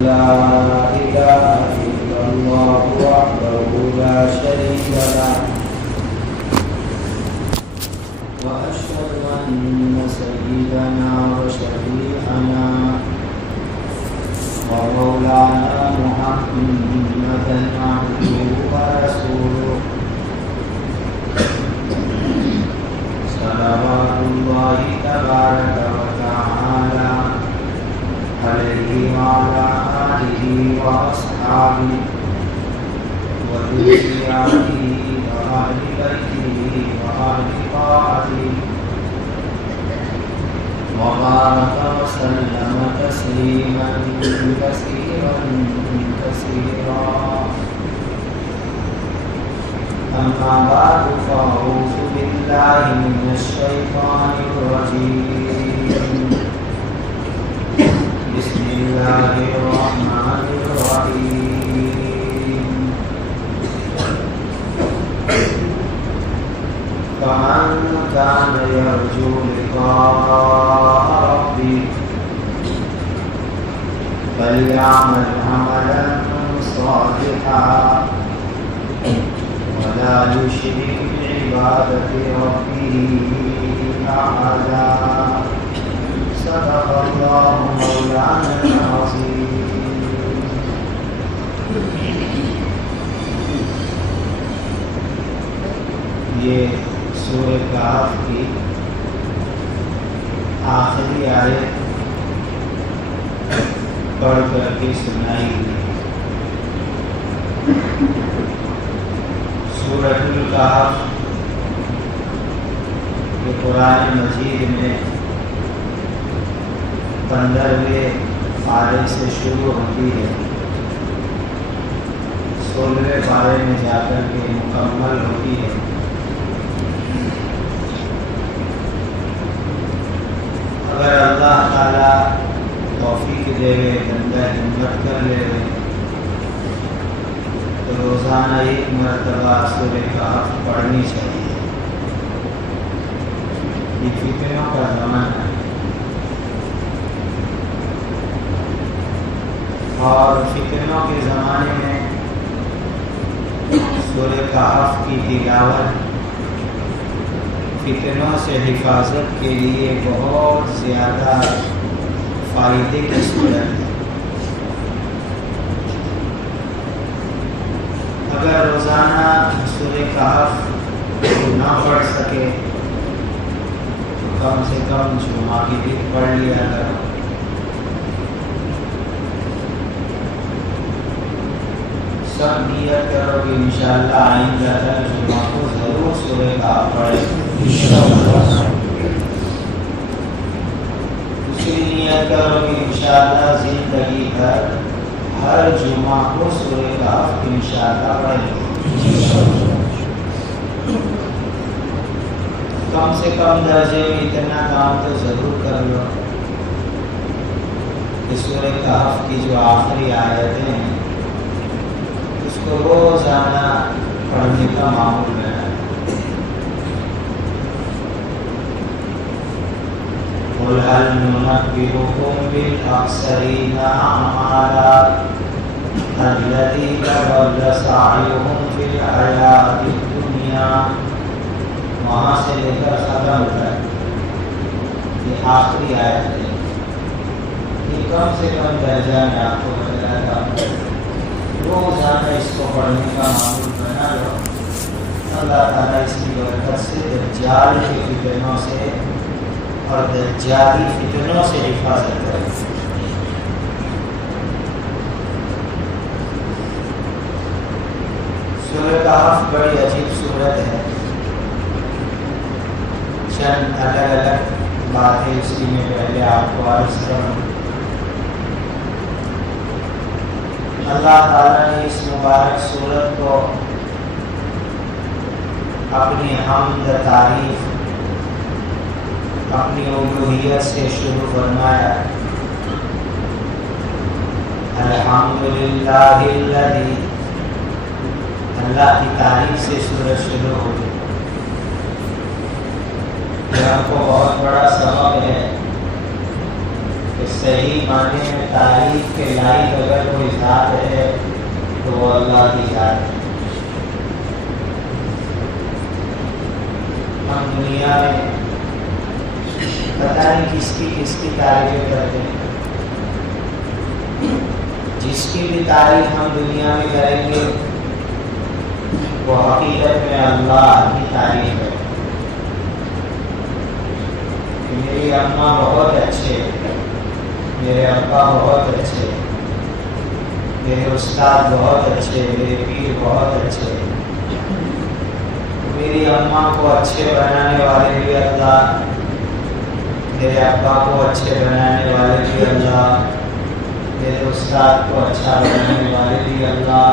لا إله إلا الله وحده لا شريك له وأشهد أن سيدنا وشفيعنا ومولانا محمدا عبده ورسوله صلوات الله تبارك وتعالى عليه وعلى آله وأصحابه وذرياته وأهل بيته وأهل طاعته وبارك وسلم تسليما كثيرا أما بعد فأعوذ بالله من الشيطان الرجيم بسم الله الرحمن الرحيم فمن كان يرجو لقاء ربه فليعمل عملا صالحا ولا يشرك بعبادة ربه أحدا صدق الله مولانا العظيم. یہ سورہ کہف کی آخری آیت پڑھ کر کے سنائی گئی. سورۃ الکہف یہ قرآن مجید میں 15ویں پارے سے شروع ہوتی ہے، 16ویں پارے میں جا کر کے مکمل ہوتی ہے. اگر اللہ تعالیٰ توفیق دے بندہ ہمت کر لے تو روزانہ ایک مرتبہ سورہ کہف پڑھنی چاہیے. یہ فتنوں کا زمانہ ہے اور فتنوں کے زمانے میں سورہ کہف کی تلاوت فتنوں سے حفاظت کے لیے بہت زیادہ فائدے کی صورت ہے. اگر روزانہ سورہ کہف نہ پڑھ سکے تو کم سے کم جمعہ کی بھی پڑھ لیا کرو. سب نیت کرو کہ انشاءاللہ آئندہ تک جمعہ کو ضرور سورہ کہف پڑھیں. اسی نیت کرو کہ انشاءاللہ زندگی بھر ہر جمعہ کو سورہ کہف انشاءاللہ پڑھیں. کم سے کم درجے میں اتنا کام تو ضرور کر لو کہ سورہ کہف کی جو آخری آیتیں ہیں اس کو روزانہ پڑھنے کا معمول بنا. قل هل ننبئكم بالأخسرين أعمالا الذين ضل سعيهم في الحياة الدنيا. وہاں سے لے کر ختم تک یہ آخری آیت ہے. یہ کم سے کم درجہ میں آپ کو بتایا تھا. روزانہ اس کو پڑھنے کا معمول بنا لو. اللہ تعالیٰ اس کی برکت سے دجال کے فتنوں سے اور دجالی فتنوں سے حفاظت کرے. سورہ کہف بڑی عجیب سورت ہے. چند الگ الگ باتیں اسی میں پہلے آپ کو عرض کروں. اللہ تعالیٰ نے اس مبارک سورت کو اپنی حمد تعریف اپنی الوہیت سے شروع فرمایا. الحمدللہ الذی، اللہ کی تعریف سے سورت شروع ہو گئی. یہ ہم کو بہت بڑا سبق ہے کہ صحیح معنی میں تعریف کے لائق اگر کوئی ذات ہے تو وہ اللہ کی ذات ہے۔ ہم دنیا میں پتہ نہیں کس کی تعریفیں کرتے ہیں، جس کی بھی تعریف ہم دنیا میں کریں گے وہ حقیقت میں اللہ کی تعریف ہے۔ میری اماں بہت اچھے، میرے ابا بہت اچھے، میرے استاد بہت اچھے، میرے پیر بہت اچھے۔ میری اماں کو اچھے بنانے والے بھی اللہ، میرے ابا کو اچھے بنانے والے بھی اللہ، میرے استاد کو اچھا بنانے والے بھی اللہ،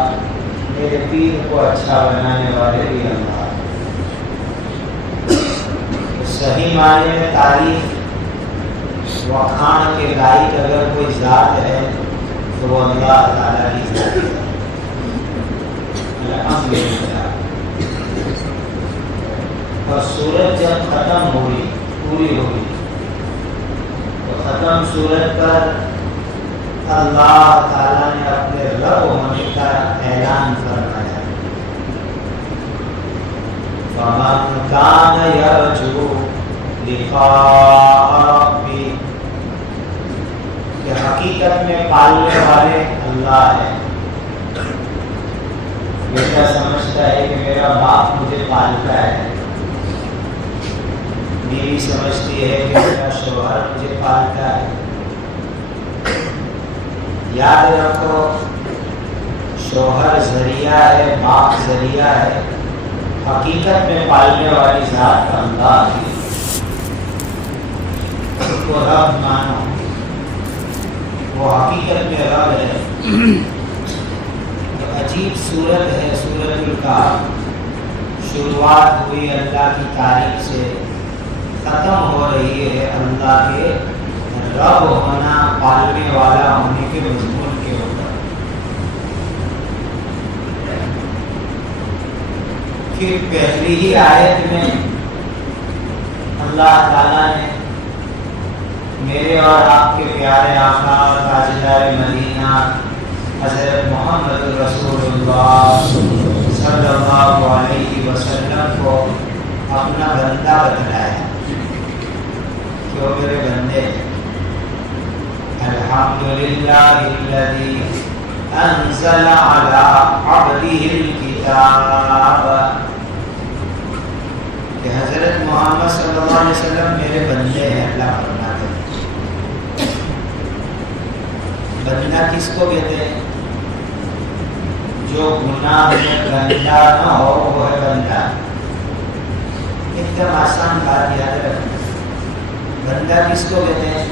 میرے پیر کو اچھا بنانے والے بھی اللہ۔ تو صحیح معنی میں تعریف وکھان کے لائق اگر کوئی ذات ہے تو وہ اللہ تعالیٰ کی ذات ہے۔ الحمدللہ۔ اور سورت جب ختم ہوئی، پوری ہوئی، تو ختم سورت پر اللہ تعالیٰ نے اپنے رب ہونے کا اعلان فرمایا۔ فَمَنْ كَانَ يَرْجُو لِقَاءَ رَبِّهِ، کہ حقیقت میں پالنے والے اللہ ہے۔ بیٹا سمجھتا ہے کہ میرا باپ مجھے پالتا ہے، بیوی سمجھتی ہے کہ میرا شوہر مجھے پالتا ہے۔ یاد رکھو، شوہر ذریعہ ہے، باپ ذریعہ ہے، حقیقت میں پالنے والی ذات اللہ ہے۔ اس کو رب مانو، وہ حقیقت میں رب ہے۔ عجیب صورت ہے سورۃ الکہف، شروعات ہوئی اللہ کی تعریف سے، ختم ہو رہی ہے اللہ کے رب ہونا، پالنے والا ہونے کے مضمون کے اوپر۔ پھر پہلی ہی آیت میں اللہ تعالیٰ نے میرے اور آپ کے پیارے آقا تاجدار مدینہ حضرت محمد رسول اللہ صلی اللہ علیہ وسلم کو اپنا بندہ بتلایا کہ وہ میرے بندے ہیں۔ الحمدللہ الذی انزل علی عبدہ الکتاب، کہ حضرت محمد صلی اللہ علیہ وسلم میرے بندے ہیں۔ اللہ فرماتے ہیں بندہ کس کو کہتے ہیں؟ جو گناہ میں گندا نہ ہو وہ ہے بندہ۔ ایک دم آسان بات یاد رکھنا، بندہ کس کو کہتے ہیں؟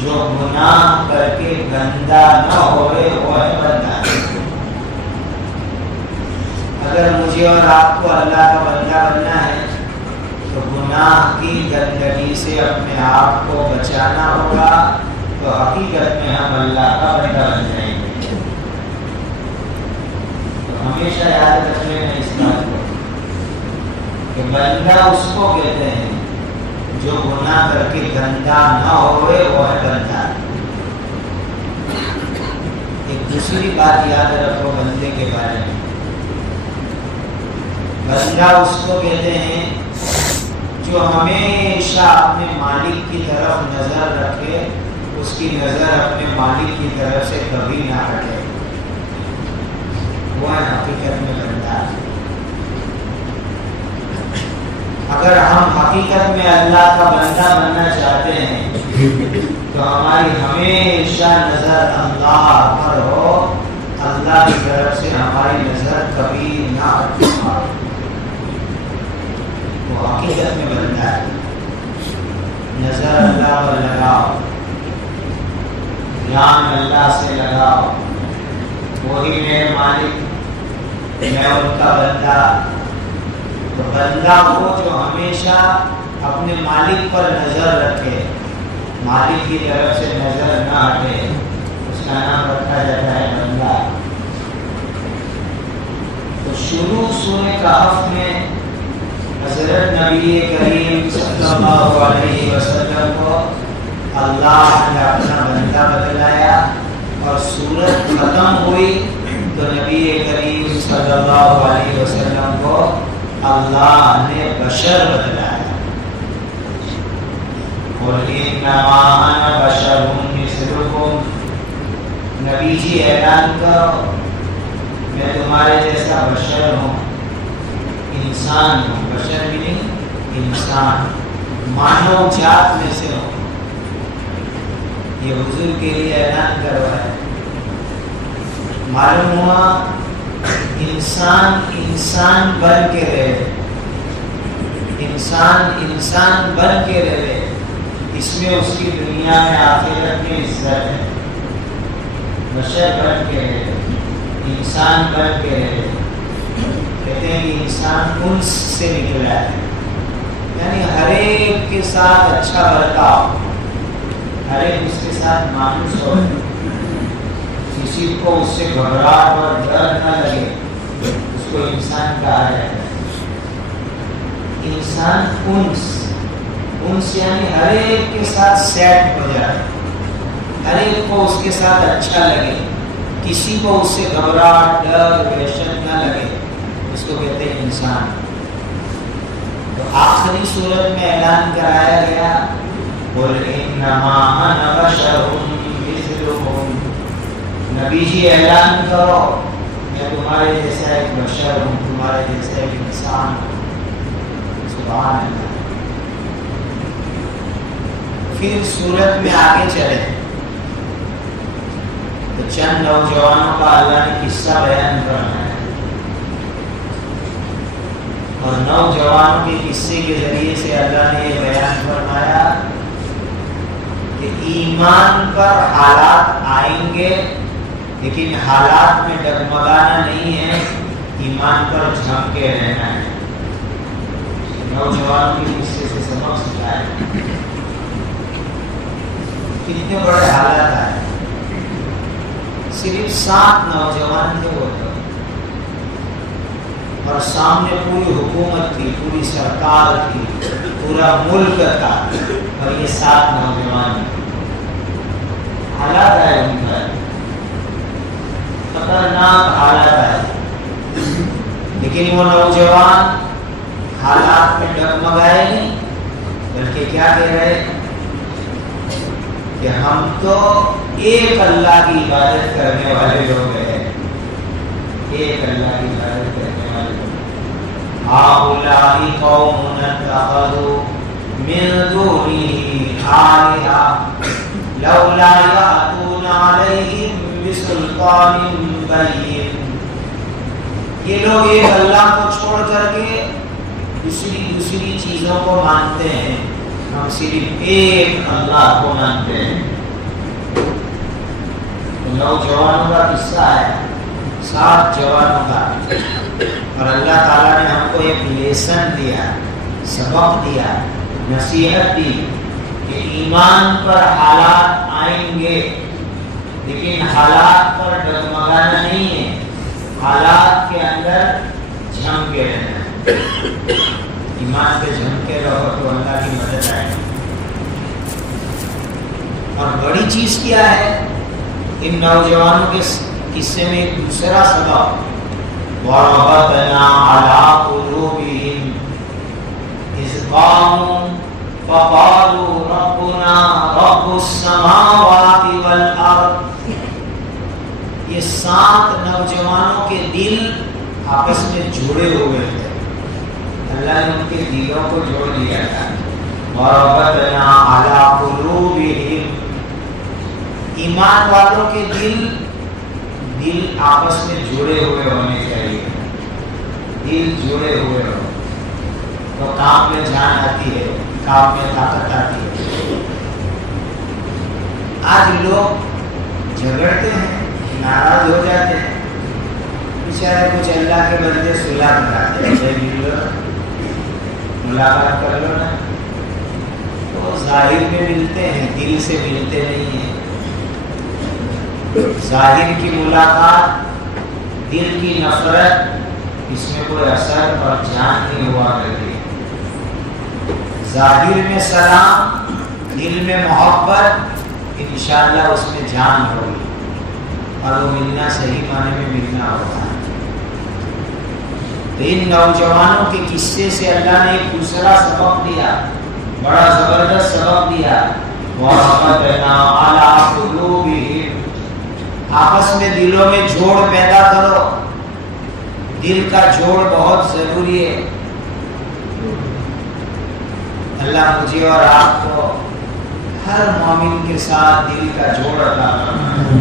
جو گناہ کر کے گندا نہ ہوئے وہ ہے بندہ۔ اگر مجھے اور آپ کو اللہ کا بندہ بننا ہے تو گناہ کی گندگی سے اپنے آپ کو بچانا ہوگا، تو حقیقت میں ہم اللہ کا بندہ بن جائیں گے۔ تو ہمیشہ یاد رکھنے میں اس بات کو کہ بندہ اس کو کہتے ہیں جو گناہ کر کے گندا نہ ہوئے وہ ہے بندہ۔ ایک دوسری بات یاد رکھو بندے کے بارے میں، بندہ اس کو کہتے ہیں جو ہمیشہ اپنے مالک کی طرف نظر رکھے، اس کی نظر اپنے مالک کی طرف سے کبھی نہ ہٹے، وہ ہے حقیقت میں بندہ۔ اگر ہم حقیقت میں اللہ کا بندہ بننا چاہتے ہیں تو ہماری ہمیشہ نظر اللہ پر ہو، اللہ کی طرف سے ہماری نظر کبھی نہ ہٹے، وہ حقیقت میں بندہ ہے۔ نظر اللہ پر لگاؤ، دھیان اللہ سے لگاؤ، وہی میرے مالک، میں ان کا بندہ۔ تو بندہ وہ جو ہمیشہ اپنے مالک پر نظر رکھے، مالک کی طرف سے نظر نہ ہٹے، اس کا نام رکھا جاتا ہے بندہ۔ تو شروع سورہ کہف میں حضرت نبی کریم صلی اللہ علیہ وسلم کو اللہ نے اپنا بندہ بتلایا اور سورت ختم ہوئی تو نبی کریم صلی اللہ علیہ وسلم کو اللہ نے بشر بتلایا. قل انما انا بشر مثلکم، نبی جی اعلان کرو میں تمہارے جیسا بشر ہوں، انسان ہوں. بشر بھی نہیں، انسان، مانو جات میں سے ہوں. یہ حضور کے لیے اعلان کروایا. معلوم ہوا انسان انسان بن کے رہے، انسان انسان بن کے رہے، اس میں اس کی دنیا میں آخرت میں عزت ہے. بشر بن کے رہے، انسان بن کے رہے. کہتے ہیں کہ انسان انس سے نکلا ہے، یعنی ہر ایک کے ساتھ اچھا برتاؤ، ہر ایک اس کے ساتھ مانوس ہو، کسی کو اس سے گھبراہٹ اور ڈر نہ لگے، اس کو انسان کہا جاتا ہے. انسان انس یعنی ہر ایک کے ساتھ سیٹ ہو جائے، ہر ایک کو اس کے ساتھ اچھا لگے، کسی کو اس سے گھبراہٹ ڈر وحشت نہ لگے، اس کو کہتے ہیں انسان. تو آخری صورت میں اعلان کرایا گیا قل انما انا بشر مثلکم، نبی جی اعلان کرو میں تمہارے جیسا ایک بشر ہوں، تمہارے جیسا ایک انسان ہوں. سبحان اللہ. پھر صورت میں آگے چلے تو چند نوجوانوں کا اللہ نے قصہ بیان کرنا ہے، اور نوجوانوں کے قصے کے ذریعے سے اللہ نے یہ بیان فرمایا کہ ایمان پر حالات آئیں گے لیکن حالات میں ڈگمگانا نہیں ہے، ایمان پر جھم کے رہنا ہے. نوجوانوں کے قصے سے سبق سکھایا کتنے بڑے حالات آئے. صرف 7 نوجوان تھے وہ تو، اور سامنے پوری حکومت تھی، پوری سرکار تھی، پورا ملک تھا، اور یہ 7 نوجوان حالات آئے ان پر، خطرناک حالات آئے. لیکن وہ نوجوان حالات میں ڈگمگائے نہیں، بلکہ کیا کہہ رہے کہ ہم تو ایک اللہ کی عبادت کرنے والے لوگ ہیں، ایک اللہ کی عبادت کرنے والے لوگ. ہؤلاء قوم اتخذوا من دونه آلهة لولا يأتون عليهم بسلطان بين. یہ لوگ ایک اللہ کو چھوڑ کر کے دوسری چیزوں کو مانتے ہیں، ہم صرف ایک اللہ کو مانتے ہیں. نوجوانوں کا قصہ ہے، 7 جوانوں کا، اور اللہ تعالیٰ نے ہم کو ایک لیسن دیا، سبق دیا، نصیحت دی کہ ایمان پر حالات آئیں گے لیکن حالات پر ڈگمگانا نہیں ہے، حالات کے اندر جھم کے رہنا ہے. ایمان پہ جھم کے رہو تو اللہ کی مدد آئے. اور بڑی چیز کیا ہے ان نوجوانوں کے قصے میں ایک دوسرا سبق، وَرَبَطْنَا عَلَىٰ قُلُوبِهِمْ إِذْ قَامُوا فَقَالُوا رَبُّنَا رَبُّ السَّمَاوَاتِ وَالْأَرْضِ. یہ 7 نوجوانوں کے دل آپس میں جڑے ہوئے تھے، اللہ نے ان کے دلوں کو جوڑ لیا تھا. وَرَبَطْنَا عَلَىٰ قُلُوبِهِمْ، ایمان والوں کے دل آپس میں جڑے ہوئے ہونے چاہیے. دل جڑے ہوئے ہو تو کام میں جان آتی ہے، کام میں طاقت آتی ہے. آج لوگ جھگڑتے ہیں، ناراض ہو جاتے ہیں، بیچارے کچھ اللہ کے بندے صلح کراتے ہیں، ملاقات کر لو نا. تو ظاہر میں ملتے ہیں، دل سے ملتے نہیں ہیں. ظاہر کی ملاقات، دل کی نفرت، اس میں کوئی اثر اور جان نہیں ہوا کرتی. ظاہر میں سلام، دل میں محبت، انشاءاللہ اس میں جان ہوگی، اور وہ ملنا صحیح معنی میں ملنا ہوتا ہے۔ تو ان نوجوانوں کے قصے سے اللہ نے ایک دوسرا سبق دیا، بڑا زبردست سبق دیا، وَرَبَطْنَا عَلَىٰ قُلُوبِهِمْ، آپس میں دلوں میں جوڑ پیدا کرو، دل کا جوڑ بہت ضروری ہے۔ اللہ مجھے اور آپ کو ہر مومن کے ساتھ دل کا جوڑ عطا فرمائے،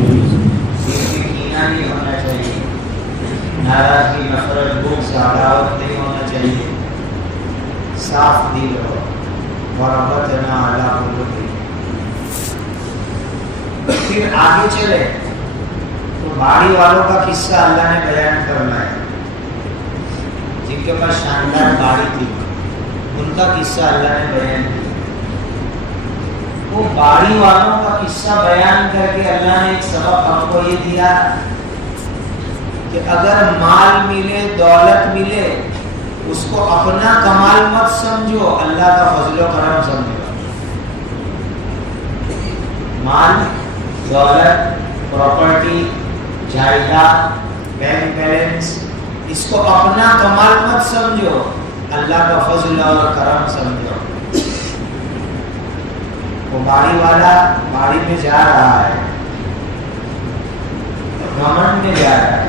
دل میں کینہ نہیں ہونا چاہیے، ناراضگی، نفرت، بغض، عداوت نہیں ہونا چاہیے، صاف دل ہو۔ وَرَبَطْنَا عَلَىٰ قُلُوبِهِمْ۔ پھر آگے چلے تو باڑی والوں کا قصہ اللہ نے بیان کرنا ہے، جن کے پاس شاندار باڑی تھی، ان کا قصہ اللہ نے بیان کیا۔ وہ باڑی والوں کا قصہ بیان کر کے اللہ نے ایک سبق ہم کو یہ دیا کہ اگر مال ملے، دولت ملے، اس کو اپنا کمال مت سمجھو، اللہ کا فضل و کرم سمجھو۔ مال، دولت، پراپرٹی، جائیداد، بینک بیلنس، اس کو اپنا کمال مت سمجھو، اللہ کا فضل اور کرم سمجھو۔ وہ باڑی والا باڑی میں جا رہا ہے، گھمنڈ میں جا رہا ہے،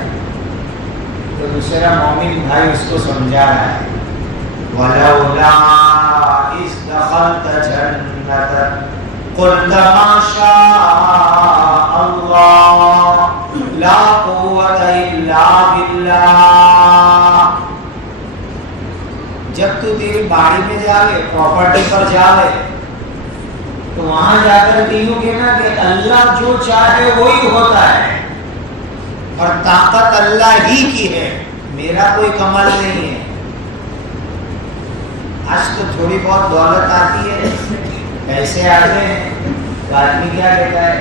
تو دوسرا مومن بھائی اس کو سمجھا رہا ہے، وَلَوْلَا إِذْ دَخَلْتَ جَنَّتَكَ قُلْتَ مَا شَاءَ اللَّهُ لَا قُوَّةَ إِلَّا بِاللَّهِ۔ جب تو تیری باڑی میں جاوے، پراپرٹی پر جاوے، تو وہاں جا کر کہو گے نا کہ اللہ جو چاہے وہی ہوتا ہے، اور طاقت اللہ ہی کی ہے، میرا کوئی کمال نہیں ہے۔ آج تو تھوڑی بہت دولت آتی ہے، پیسے آتے ہیں، تو آدمی کیا کہتا ہے،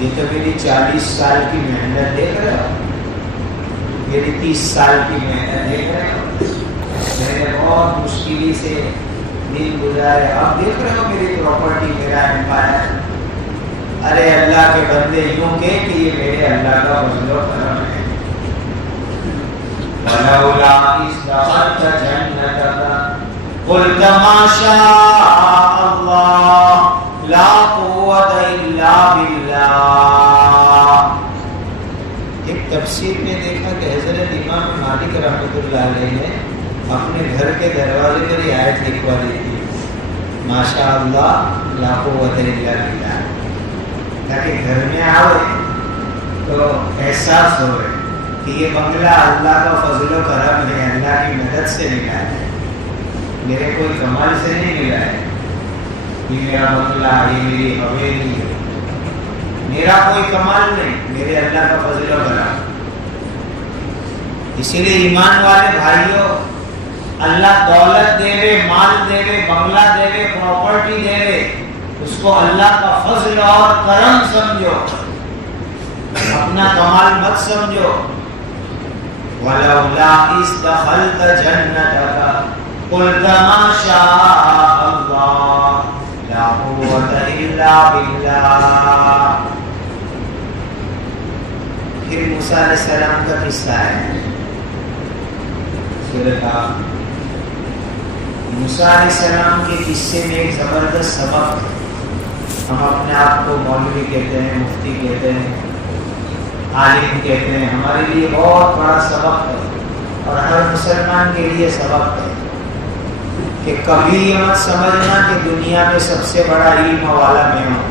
یہ تو میری 40 سال کی محنت دیکھ رہے ہو، میری 30 سال کی محنت دیکھ رہے ہو، میں نے بہت مشکلی سے دن گزارے، اب دیکھ رہے ہو میری پراپرٹی، میرا امپائر۔ ارے اللہ کے بندے یوں کہ یہ میرے اللہ کا فضل و کرم ہے۔ وَلَوْلَا إِذْ دَخَلْتَ جَنَّتَكَ قُلْتَ مَا شَاءَ اللَّهُ لَا قُوَّةَ إِلَّا بِاللَّهِ۔ ایک تفسیر میں دیکھا کہ حضرت امام مالک رحمۃ اللہ علیہ نے اپنے گھر کے دروازے پر یہ آیت لکھوا دی تھی، ماشاء اللہ لا قوت الا باللہ، تاکہ گھر میں آؤ تو احساس ہو کہ یہ بنگلہ اللہ کا فضل و کرم ہے، اللہ کی مدد سے ملا ہے، میرے کوئی کمال سے نہیں ملا ہے، یہ میرا بنگلہ، یہ میری حویلی ہے، میرا کوئی کمال نہیں، میرے اللہ کا فضل و کرم۔ اسی لیے ایمان والے بھائیوں، اللہ دولت دے وے، مال دے وے، بنگلہ دے وے، پراپرٹی دے وے، اس کو اللہ کا فضل اور کرم سمجھو، اپنا کمال مت سمجھو۔ وَلَوْلَا إِذْ دَخَلْتَ جَنَّتَكَ قُلْتَ مَا شَاءَ اللَّهُ لَا قُوَّةَ إِلَّا بِاللَّهِ۔ پھر موسیٰ علیہ السلام کا قصہ ہے، موسیٰ علیہ السلام کے قصے میں ایک زبردست سبق ہے۔ ہم اپنے آپ کو مولوی کہتے ہیں، مفتی کہتے ہیں، عالم کہتے ہیں، ہمارے لیے بہت بڑا سبق ہے، اور ہر مسلمان کے لیے سبق ہے کہ کبھی یہ مت سمجھنا کہ دنیا میں سب سے بڑا علم والا میں ہوں،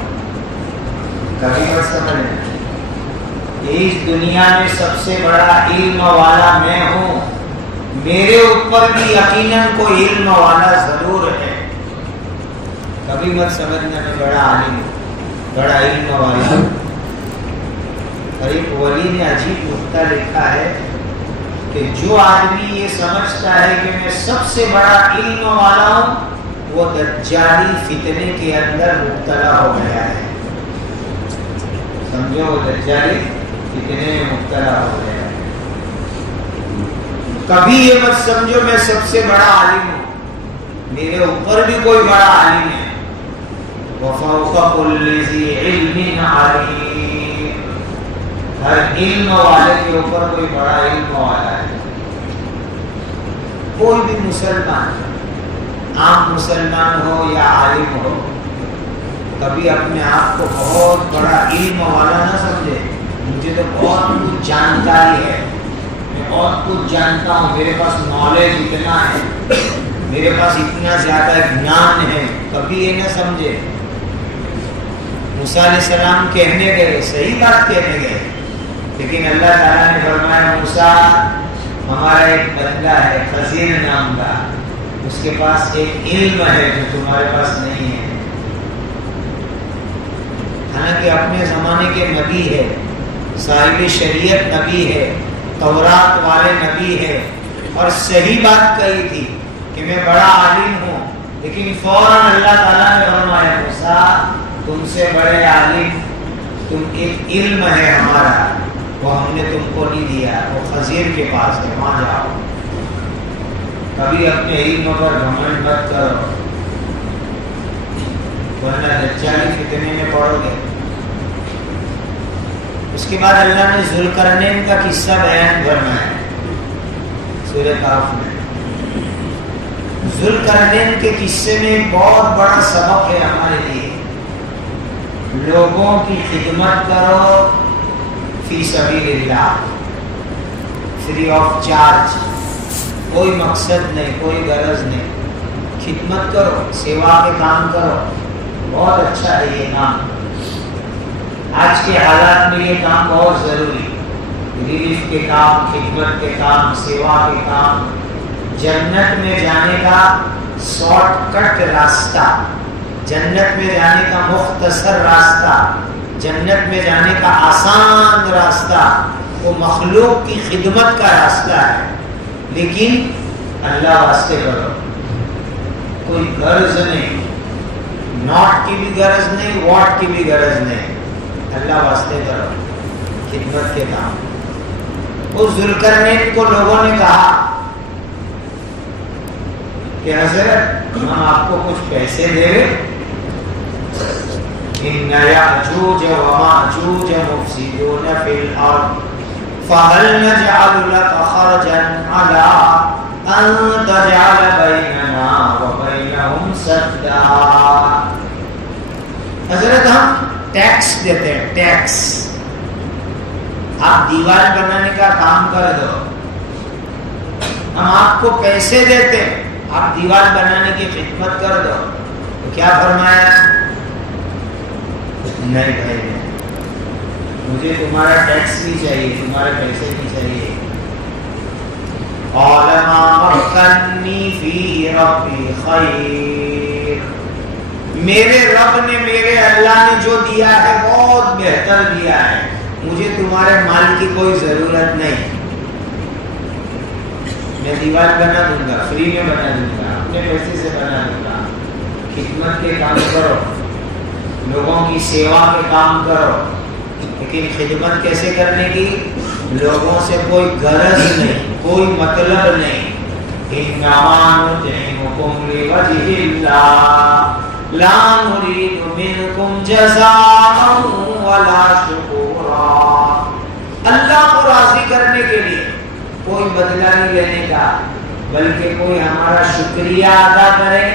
کبھی مت سمجھنا کہ اس دنیا میں سب سے بڑا علم والا میں ہوں، میرے اوپر بھی یقیناً کوئی علم والا ضرور ہے۔ کبھی مت سمجھنا میں بڑا عالم ہوں، بڑا علم والا ہوں۔ اور ایک ولی نے عجیب نقطہ لکھا ہے کہ جو آدمی یہ سمجھتا ہے کہ میں سب سے بڑا علم والا ہوں، وہ دجالی فتنے کے اندر مبتلا ہو گیا ہے۔ سمجھو، وہ دجالی فتنے میں مبتلا ہو گیا ہے۔ کبھی یہ مت سمجھو میں سب سے بڑا عالم ہوں، میرے اوپر بھی کوئی بڑا عالم ہے، وفوق كل ذي علم عليم، ہر علم والے کے اوپر کوئی بڑا علم والا ہے۔ کوئی بھی مسلمان، عام مسلمان ہو یا عالم ہو، کبھی اپنے آپ کو بہت بڑا علم والا نہ سمجھے۔ مجھے تو بہت کچھ جانکاری ہے، میں بہت کچھ جانتا ہوں، میرے پاس نالج اتنا ہے، میرے پاس اتنا زیادہ گیان ہے، کبھی یہ نہ سمجھے۔ موسیٰ علیہ السلام کہنے گئے، صحیح بات کہنے گئے، لیکن اللہ تعالیٰ نے فرمایا موسیٰ ہمارا ایک بندہ ہے خضر نام کا، اس کے پاس ایک علم ہے جو تمہارے پاس نہیں ہے۔ حالانکہ اپنے زمانے کے نبی ہے، صاحب شریعت نبی ہے، تورات والے نبی ہے، اور صحیح بات کہی تھی کہ میں بڑا عالم ہوں، لیکن فوراً اللہ تعالیٰ نے فرمایا موسیٰ تم سے بڑے عالم، تم ایک علم ہے ہمارا، وہ ہم نے تم کو نہیں دیا، وہ خضر کے پاس ہے، وہاں جاؤ۔ کبھی اپنے علم پر گھمنڈ مت کرو، ورنہ دجالی فتنے میں پڑو گے۔ اس کے بعد اللہ نے ذوالقرنین کا قصہ بیان فرمایا سورہ کہف میں۔ ذوالقرنین کے قصے میں ایک بہت بڑا سبق ہے ہمارے لیے، لوگوں کی خدمت کرو فی سبیل اللہ، فری آف چارج، کوئی مقصد نہیں، کوئی غرض نہیں، خدمت کرو، سیوا کے کام کرو، بہت اچھا ہے یہ کام۔ آج کے حالات میں یہ کام بہت ضروری، ریلیف کے کام، خدمت کے کام، سیوا کے کام، جنت میں جانے کا شارٹ کٹ راستہ، جنت میں جانے کا مختصر راستہ، جنت میں جانے کا آسان راستہ وہ مخلوق کی خدمت کا راستہ ہے، لیکن اللہ واسطے کرو، کوئی غرض نہیں، ناٹ کی بھی غرض نہیں، واٹ کی بھی غرض نہیں، اللہ واسطے کرو خدمت کے کام۔ اس ذوالقرنین کو لوگوں نے کہا کہ حضرت ہم آپ کو کچھ پیسے دے رہے، ان یأجوج ومأجوج مفسدون فی الارض فهل نجعل لك خرجا على ان تجعل بیننا وبینہم سدا۔ حضرت ہم ٹیکس دیتے ہیں، ٹیکس، آپ دیوار بنانے کا کام کر دو، ہم آپ کو پیسے دیتے ہیں، آپ دیوار بنانے کی خدمت کر دو۔ تو کیا فرمایا؟ نہیں بھائی نہیں، مجھے تمہارا ٹیکس نہیں چاہیے، تمہارے پیسے نہیں چاہیے۔ قال ما مكنني فيه ربي خير، میرے رب نے، میرے اللہ نے جو دیا ہے بہت بہتر دیا ہے، مجھے تمہارے مال کی کوئی ضرورت نہیں، میں دیوار بنا دوں گا، فری میں بنا دوں گا، اپنے پیسے سے بنا دوں گا۔ خدمت کے کام کرو، لوگوں کی سیوا کے کام کرو، لیکن خدمت کیسے کرنے کی؟ لوگوں سے کوئی غرض نہیں، کوئی مطلب نہیں۔ انما نطعمکم لوجہ اللہ لا نريد منکم جزاء ولا شکورا، اللہ کو راضی کرنے کے لیے کوئی بدلہ نہیں لینے کا، بلکہ کوئی ہمارا شکریہ ادا کرے،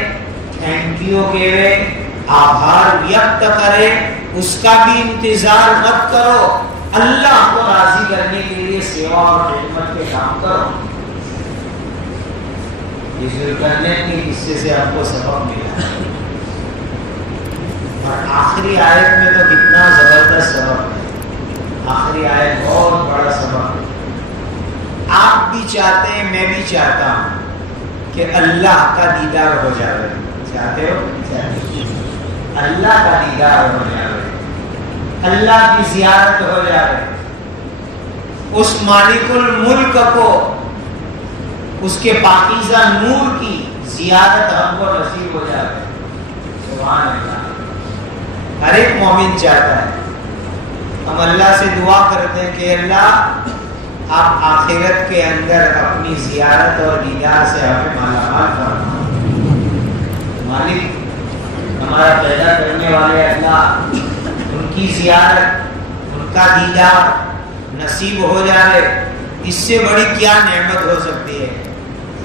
تھینک یو کہے، آبھار ویکت کرے، اس کا بھی انتظار مت کرو، اللہ کو راضی کرنے کے لیے سیوا اور خدمت کے کام کرو۔ یہ ذوالقرنین کے قصے سے آپ کو سبق ملا، اور آخری آیت میں تو کتنا زبردست سبق ہے، آخری آیت بہت بڑا سبق ہے۔ آپ بھی چاہتے ہیں، میں بھی چاہتا ہوں کہ اللہ کا دیدار ہو جائے، چاہتے ہو؟ اللہ کا دیدار ہو جائے، اللہ کی زیارت ہو جائے، اس مالک الملک کو، اس کے پاکیزہ نور کی زیارت ہم کو نصیب ہو جائے۔ سبحان اللہ، ہر ایک مومن چاہتا ہے۔ ہم اللہ سے دعا کرتے ہیں کہ اللہ آپ آخرت کے اندر اپنی زیارت اور دیدار سے ہمیں مالا مال فرمائیں۔ مالک ہمارا پیدا کرنے والے اللہ، ان کی زیارت، ان کا دیدار نصیب ہو جائے، اس سے بڑی کیا نعمت ہو سکتی ہے؟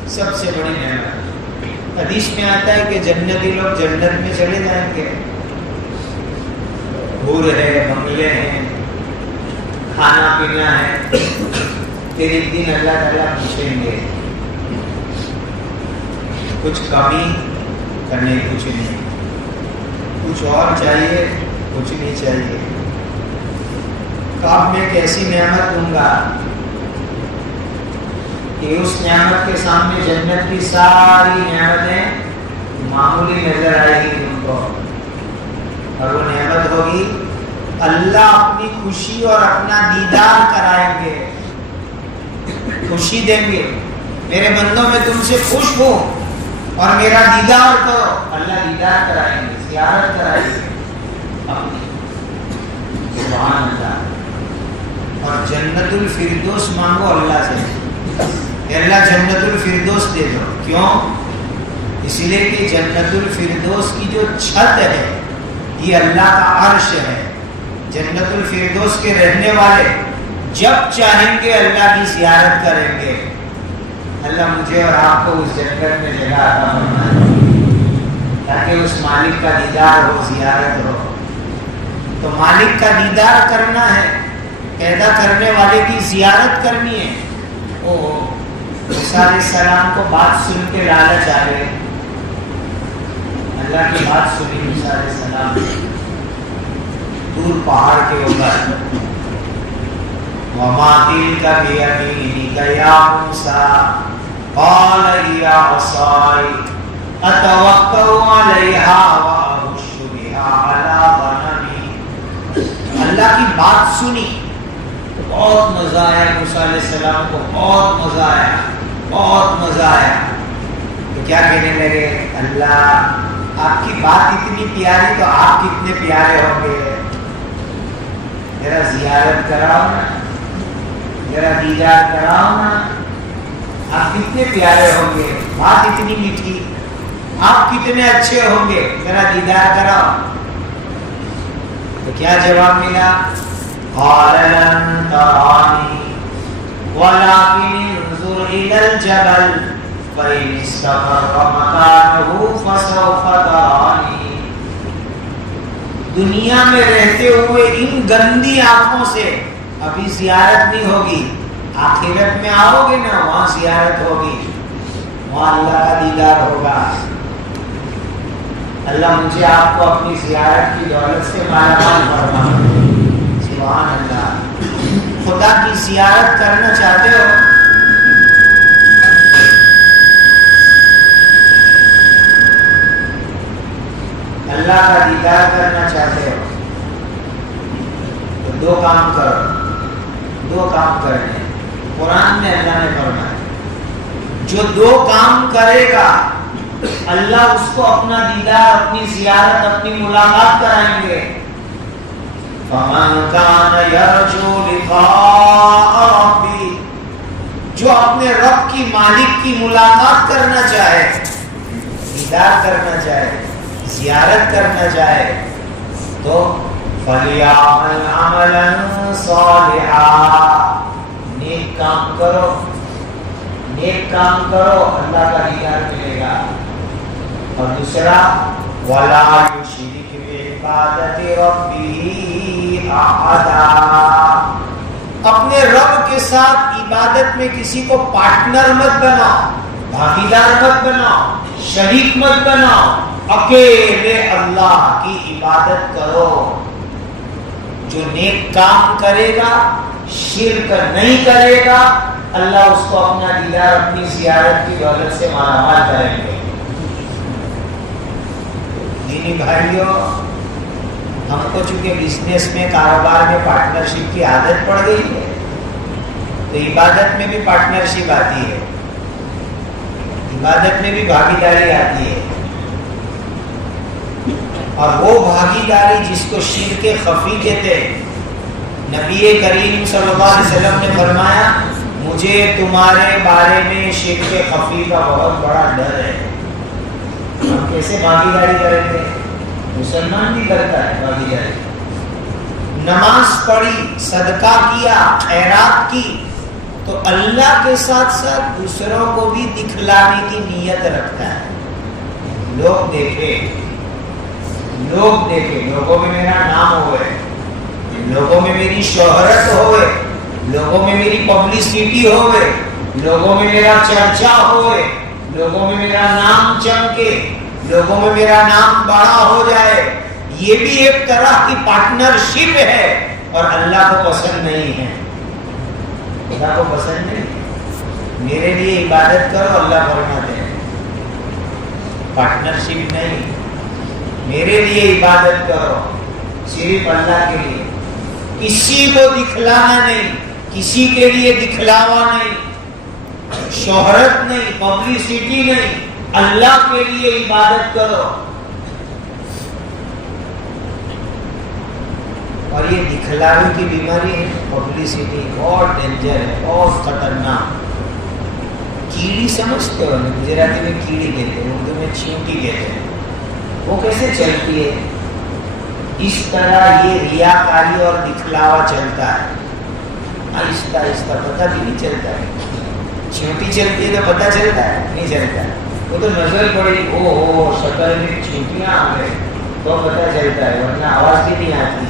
سب سے بڑی نعمت۔ حدیث میں آتا ہے کہ جنتی لوگ جنت میں چلے جائیں گے، حور ہے، بنگلے ہیں، کھانا پینا ہے، پھر ایک دن اللہ تعالیٰ پوچھیں گے کچھ کمی کرنے، کچھ نہیں، کچھ اور چاہیے، کچھ نہیں چاہیے، کب میں کیسی نعمت دوں گا کہ اس نعمت کے سامنے جنت کی ساری نعمتیں معمولی نظر آئے گی ان کو، اور وہ نعمت ہوگی اللہ اپنی خوشی اور اپنا دیدار کرائیں گے، خوشی دیں گے، میرے بندوں میں تم سے خوش ہوں اور میرا دیدار کرو، اللہ دیدار کرائیں گے، زیارت کرائیں گے اپنی، سبحان اللہ۔ اور جنت الفردوس مانگو اللہ سے، کہ اللہ جنت الفردوس دے دو، کیوں؟ اس لیے کہ جنت الفردوس کی جو چھت ہے یہ اللہ کا عرش ہے، جنت الفردوس کے رہنے والے جب چاہیں گے اللہ کی زیارت کریں گے۔ اللہ مجھے اور آپ کو اس جنت میں جگہ عطا فرمائے تاکہ اس مالک کا دیدار ہو، زیارت ہو۔ تو مالک کا دیدار کرنا ہے، پیدا کرنے والے کی زیارت کرنی ہے۔ موسیٰ علیہ السلام کو بات سن کے لالچ آ گئے، اللہ کی بات سنی موسیٰ علیہ السلام دور پہاڑ کے اوپر، وَمَا تِلْكَ بِيَمِينِكَ يَا مُوسَىٰ قَالَ هِيَ عَصَايَ أَتَوَكَّأُ عَلَيْهَا وَأَهُشُّ بِهَا عَلَىٰ غَنَمِي۔ اللہ کی بات سنی، بہت مزہ آیا موسیٰ علیہ السلام کو، بہت مزہ آیا، بہت مزہ آیا۔ تو کیا کہنے لگے؟ اللہ آپ کی بات اتنی پیاری تو آپ کتنے پیارے ہوں گے، ذرا زیارت کراؤ نا، ذرا دیدار کراؤ نا، آپ کتنے پیارے ہوں گے، بات اتنی میٹھی، آپ کتنے اچھے ہوں گے، ذرا دیدار کراؤ۔ تو کیا جواب ملا؟ قال لن تراني ولكن انظر إلى الجبل فإن استقر مكانه فسوف تراني۔ دنیا میں رہتے ہوئے ان گندی آنکھوں سے ابھی زیارت نہیں ہوگی، آخرت میں آؤ گے نا، وہاں زیارت ہوگی، وہاں اللہ کا دیدار ہوگا۔ اللہ مجھے آپ کو اپنی زیارت کی دولت سے مالا مال فرمائے، سبحان اللہ۔ خدا کی زیارت کرنا چاہتے ہو؟ اللہ کا دیدار کرنا چاہتے ہو تو دو کام کرو، دو کام کرنے قرآن میں اللہ نے فرمایا، جو دو کام کرے گا اللہ اس کو اپنا دیدار، اپنی زیارت، اپنی ملاقات کرائیں گے۔ فَمَنْ كَانَ يَرْجُو لِقَاءَ رَبِّهِ، جو اپنے رب کی، مالک کی ملاقات کرنا چاہے، دیدار کرنا چاہے، زیارت کرنا چاہے، تو فَلْيَعْمَلْ عَمَلًا صَالِحًا، نیک کام کرو، نیک کام کرو، اللہ کا دیدار ملے گا۔ اور دوسرا وَلَا يُشْرِكْ بِعِبَادَةِ رَبِّهِ أَحَدًا، اپنے رب کے ساتھ عبادت میں کسی کو پارٹنر مت بناؤ، بھاگیدار مت بناؤ، شریک مت بناؤ، اکیلے اللہ کی عبادت کرو۔ جو نیک کام کرے گا، شرک نہیں کرے گا، اللہ اس کو اپنا دیدار، اپنی زیارت کی دولت سے مالا مال کریں گے۔ دینی بھائیوں، ہم کو چونکہ بزنس میں، کاروبار میں پارٹنرشپ کی عادت پڑ گئی ہے، تو عبادت میں بھی پارٹنرشپ آتی ہے، عبادت میں بھی بھاگیداری آتی ہے۔ اور وہ بھاگیداری جس کو شرک خفی کہتے ہیں، نبی کریم صلی اللہ علیہ وسلم نے فرمایا مجھے تمہارے بارے میں شرک خفی کا بہت بڑا ڈر ہے۔ ہم کیسے بھاگیداری کریں گے؟ مسلمان بھی کرتا ہے باقی جائے، نماز پڑھی، صدقہ کیا، خیرات کی، تو اللہ کے ساتھ ساتھ دوسروں کو بھی دکھلانے کی نیت رکھتا ہے. لوگ دیکھیں، لوگوں میں میرا نام ہوئے، لوگوں میں میری شہرت ہوئے، لوگوں میں میری پبلسٹی ہوئے، لوگوں میں میرا چرچا ہوئے، لوگوں میں میرا نام چمکے، لوگوں میں میرا نام بڑا ہو جائے. یہ بھی ایک طرح کی پارٹنرشپ ہے اور اللہ کو پسند نہیں ہے. اللہ کو پسند نہیں. میرے لیے عبادت کرو، اللہ فرما دے. پارٹنرشپ نہیں، میرے لیے عبادت کرو، صرف اللہ کے لیے. کسی کو دکھلانا نہیں، کسی کے لیے دکھلاوا نہیں، شہرت نہیں، پبلسٹی نہیں، اللہ کے لیے عبادت کرو. اور یہ دکھلاوے کی بیماری ہے، پبلسٹی بہت ڈینجر ہے، بہت خطرناک. کیڑی سمجھتے ہو؟ گجراتی میں کیڑی کہتے ہیں، اردو میں چینٹی کہتے ہیں. وہ کیسے چلتی ہے؟ اس طرح یہ ریاکاری اور دکھلاوا چلتا ہے، آہستہ آہستہ، پتہ بھی نہیں چلتا ہے. چینٹی چلتی ہے تو پتہ چلتا ہے؟ نہیں چلتا ہے. وہ تو نظر پڑی، او ہو شکل میں چینٹیاں آ گئے تو پتہ چلتا ہے، ورنہ آواز بھی نہیں آتی.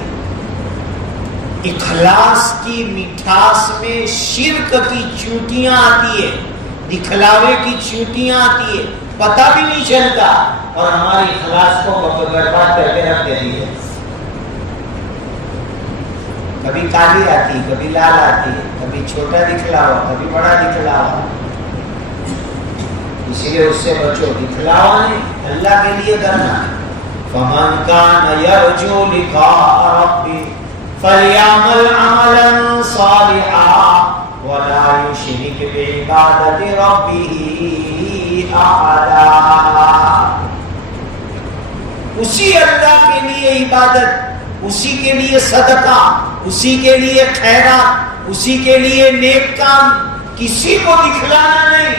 اخلاص کی مٹھاس میں شرک کی چونٹیاں آتی ہے، دکھلاوے کی چونٹیاں آتی ہے، پتہ بھی نہیں چلتا، اور ہماری اخلاص کو برباد کر کے رکھ دیتی ہے. کبھی کالی آتی، کبھی لال آتی ہے، کبھی چھوٹا دکھلاوا، کبھی بڑا دکھلاوا. اسی لیے اس سے بچو. دکھلاوا نہیں، اللہ کے لیے کرنا. فمن کان یرجو لقاء ربہ فلیعمل عملا صالحا ولا یشرک بعبادۃ ربہ احدا. اسی اللہ کے لیے عبادت، اسی کے لیے صدقہ، اسی کے لیے خیرات، اسی کے لیے نیک کام. کسی کو دکھلانا نہیں،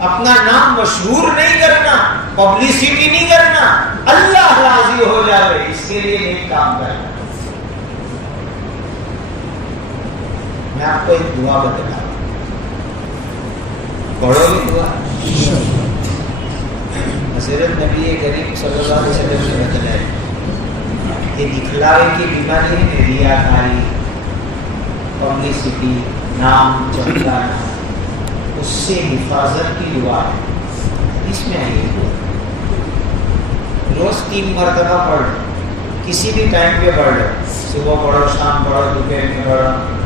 اپنا نام مشہور نہیں کرنا، پبلسٹی نہیں کرنا، اللہ راضی ہو جائے اس کے لیے نیک کام کرنا. میں آپ کو ایک دعا بتاتا ہوں، پڑھو گے دعا؟ حضرت نبی کریم صلی اللہ علیہ وسلم نے بتلایا یہ دکھلاوے کی بیماری ہے، ریاکاری، پبلسٹی، نام چمکانا، اس سے حفاظت کی دعا ہے. اس میں آئیے روز 3 مرتبہ پڑھ لو، کسی بھی ٹائم پہ پڑھ لو، صبح پڑھو، شام پڑھو، دوپہر میں پڑھو.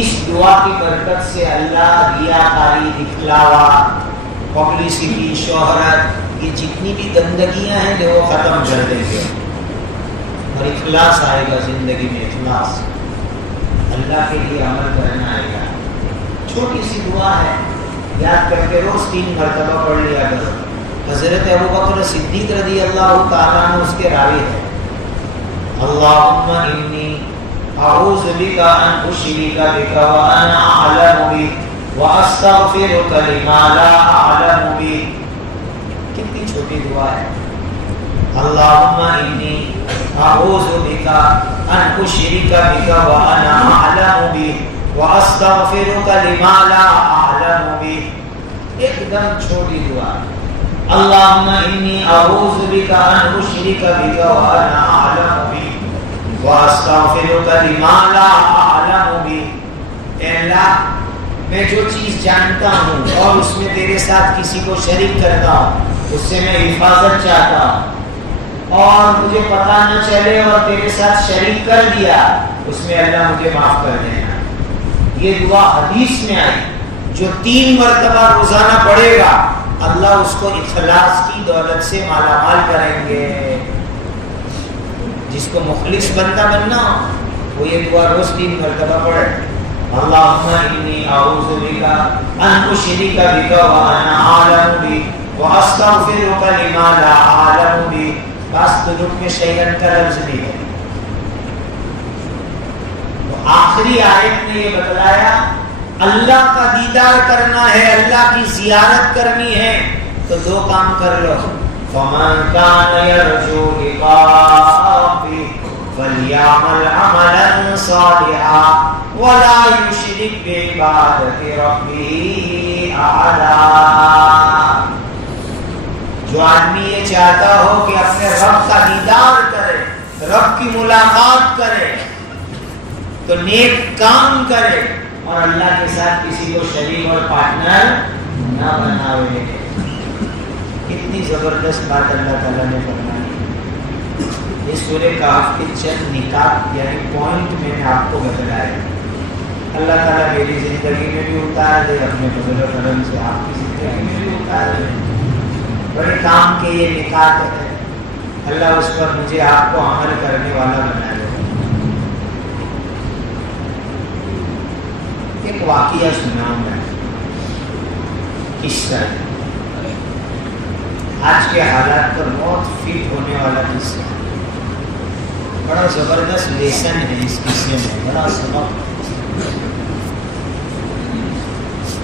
اس دعا کی برکت سے اللہ ریاکاری، دکھلاوا، پبلسٹی، شہرت، یہ جتنی بھی گندگیاں ہیں جو وہ ختم کر دیں گے اور اخلاص آئے گا زندگی میں. اخلاص، اللہ کے لیے عمل کرنا آئے گا. چھوٹی سی دعا ہے، یاد کر کے روز 3 مرتبہ پڑھ لیا کرو. حضرت ابوبکر صدیق رضی اللہ تعالیٰ عنہ اس کے راوی ہے. اللہم انی اعوذ بک ان اشرک بک وانا اعلم بک واستغفرک لما لا اعلم بک. کتنی چھوٹی دعا ہے. اللہم انی اعوذ بک ان اشرک بک وانا اعلم بک واستغفرک لما لا اعلم بک. ایک دم چھوٹی دعا. اللہم انی اعوذ بک ان اشرک بک وانا اعلم بک واستغفرک لما لا اعلم بک. اے اللہ، میں جو چیز جانتا ہوں اور اس میں تیرے ساتھ کسی کو شریک کرتا ہوں اس سے میں حفاظت چاہتا ہوں، اور مجھے پتہ نہ چلے اور تیرے ساتھ شریک کر دیا اس میں اللہ مجھے معاف کر دینا. یہ دعا حدیث میں آئی. جو 3 مرتبہ روزانہ پڑھے گا اللہ اس کو اخلاص کی دولت سے مالا مال کریں گے. جس کو مخلص بندہ بننا وہ یہ دعا روز 3 مرتبہ پڑھے. اللہم انی اعوذ بک ان اشرک بک وانا اعلم بک واستغفرک لما لا اعلم بک. بس درود میں شیئن کا لفظ نہیں ہے. تو آخری آیت نے یہ بتلایا اللہ کا دیدار کرنا ہے، اللہ کی زیارت کرنی ہے تو 2 کام کر لو. فمن كان يرجو لقاء ربه فليعمل عملا صالحا ولا يشرك بعبادة ربه أحدا. جو آدمی یہ چاہتا ہو کہ اپنے رب کا دیدار کرے، رب کی ملاقات کرے، تو نیک کام کرے اور اللہ کے ساتھ کسی کو شریک اور پارٹنر نہ بناوے. کتنی زبردست بات اللہ تعالیٰ نے فرمائی. اس سورہ کہف کے چند نکات یعنی پوائنٹ میں نے آپ کو بتلایا. اللہ تعالیٰ میری زندگی میں بھی اتار دے، اپنے فضل و کرم سے آپ کی زندگی میں بھی اتار دے. بڑے کام کے یہ نکات ہے، اللہ اس پر مجھے آپ کو عمل کرنے والا بنا دے. ایک واقعہ سناؤں میں، قصہ آج کے حالات پر بہت فٹ ہونے والا قصہ. بڑا زبردست لیسن ہے اس قصے میں، بڑا سبق.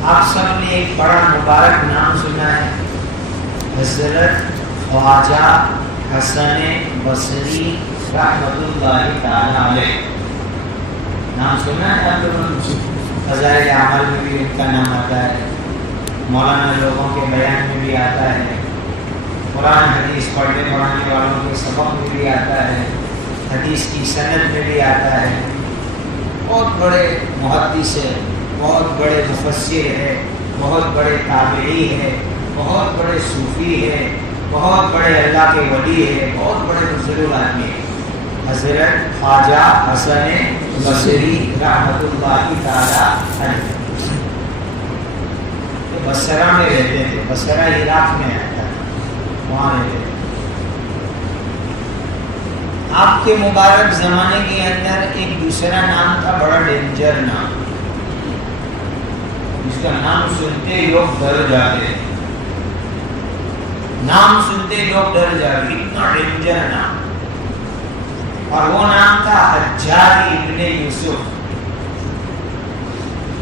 آپ سب نے ایک بڑا مبارک نام سنا ہے، حضرت خواجہ حسن بصری رحمۃ اللہ تعالی علیہ. نام سنا ہے آپ لوگوں نے؟ فضائل اعمال میں بھی ان کا نام آتا ہے، مولانا لوگوں کے بیان میں بھی آتا ہے، قرآن حدیث پڑھنے پڑھانے والوں کے سبق میں بھی آتا ہے، حدیث کی سند میں بھی آتا ہے. بہت بڑے محدث ہے، بہت بڑے مفسر ہے، بہت بڑے تابعی ہے، بہت بڑے صوفی ہے، بہت بڑے اللہ کے ولی ہے، بہت بڑے بزرگ آدمی ہے. حضرت خواجہ حسن بصری رحمۃ اللہ تعالی علیہ بصرہ میں رہتے تھے. بصرہ عراق میں آتا ہے، وہاں رہتے تھے. آپ کے مبارک زمانے کے اندر ایک دوسرا نام تھا، بڑا ڈینجر نام، جس کا نام سنتے لوگ ڈر جاتے. نام سنتے لوگ ڈر جاتے، اتنا ڈینجر نام. اور وہ نام تھا حجاج ابن یوسف.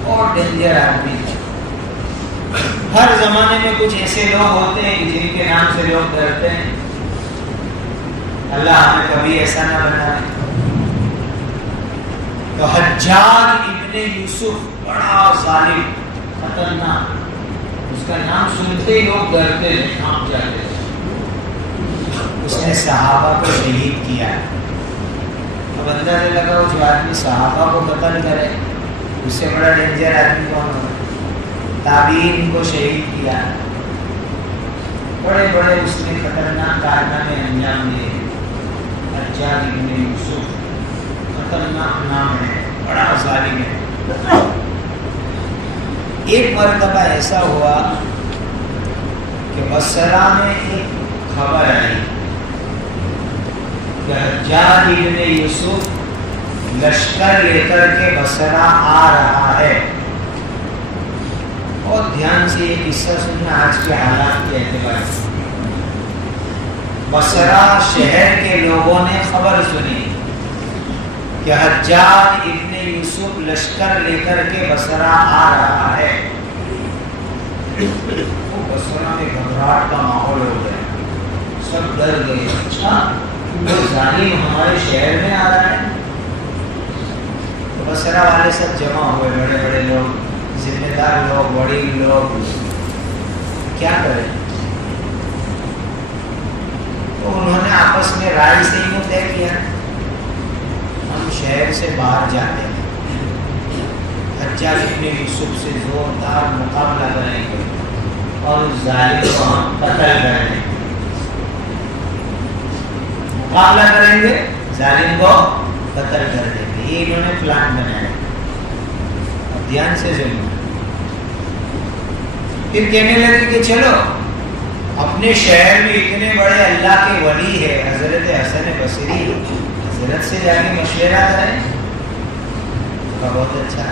اور ڈینجر آدمی تھا. ہر زمانے میں کچھ ایسے لوگ ہوتے ہیں جن کے نام سے لوگ ڈرتے ہیں. اللہ ہمیں کبھی ایسا نہ بنائے. تو حجاج ابن یوسف بڑا ظالم، خطرناک. اس کا نام سنتے ہی لوگ ڈرتے ہیں، کانپ جاتے ہیں. اس نے صحابہ کو شہید کیا. اب اندازہ لگاؤ جو آدمی صحابہ کو قتل کرے اس سے بڑا ڈینجر آدمی کون ہوگا. تابعین کو شہید کیا، بڑے بڑے اس نے خطرناک کارنامے انجام دیے. حجاج ابن یوسف خطرناک نام ہے، بڑا ظالم ہے. ایک مرتبہ ایسا ہوا کہ بصرہ میں ایک خبر آئی کہ حجاج ابن یوسف لشکر لے کر کے بصرہ آ رہا ہے. اور دھیان سے یہ قصہ سننا آج کے حالات کے اعتبار سے. بصرہ شہر کے لوگوں نے خبر سنی کہ حجاج ابن یوسف لشکر لے کر کے بصرہ آ رہا ہے. بصرہ میں گھبراہٹ کا ماحول ہو گیا، سب ڈر گئے. اچھا وہ ظالم ہمارے شہر میں آ رہا ہے. تو بصرہ والے سب جمع ہوئے، بڑے بڑے لوگ، ذمہ دار لوگ، بڑی لوگ. کیا کریں؟ تو انہوں نے آپس میں رائے سے ہی طے کیا ہم شہر سے باہر جاتے ہیں، حجاج ابن یوسف سے زوردار مقابلہ کریں گے اور اس ظالم کو ہم قتل کریں گے. مقابلہ کریں گے، ظالم کو قتل کر دیں گے. یہ انہوں نے پلان بنایا. اب دھیان سے سنو. پھر کہنے لگے کہ چلو اپنے شہر میں اتنے بڑے اللہ کے ولی ہے حضرت حسن بصری، حضرت سے جا کے مشورہ کریں. بہت اچھا.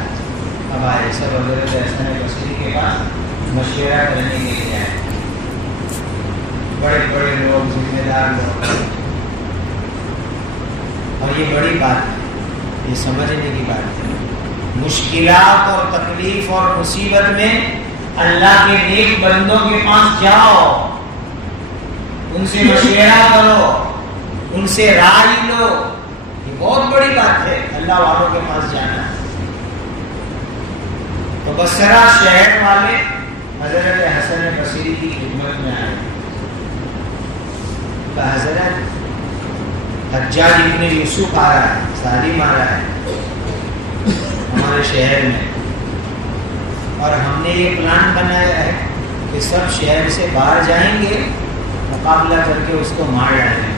اب آئے سب حضرت حسن بصری کے پاس مشورہ کرنے کے لیے جائیں. بڑے بڑے لوگ، ذمہ دار لوگ. اور یہ بڑی بات ہے، یہ سمجھنے کی بات ہے. مشکلات اور تکلیف اور مصیبت میں اللہ کے نیک بندوں کے پاس جاؤ، ان سے مشورہ کرو، ان سے رائے لو. یہ بہت بڑی بات ہے اللہ والوں کے پاس جانا. تو بصرہ شہر والے حضرت حسن بصری کی خدمت میں آئے. حضرت حجاج ابن یوسف آ رہا ہے، ظالم آ رہا ہے ہمارے شہر میں، اور ہم نے یہ پلان بنایا ہے کہ سب شہر سے باہر جائیں گے، مقابلہ کر کے اس کو مار ڈالیں گے.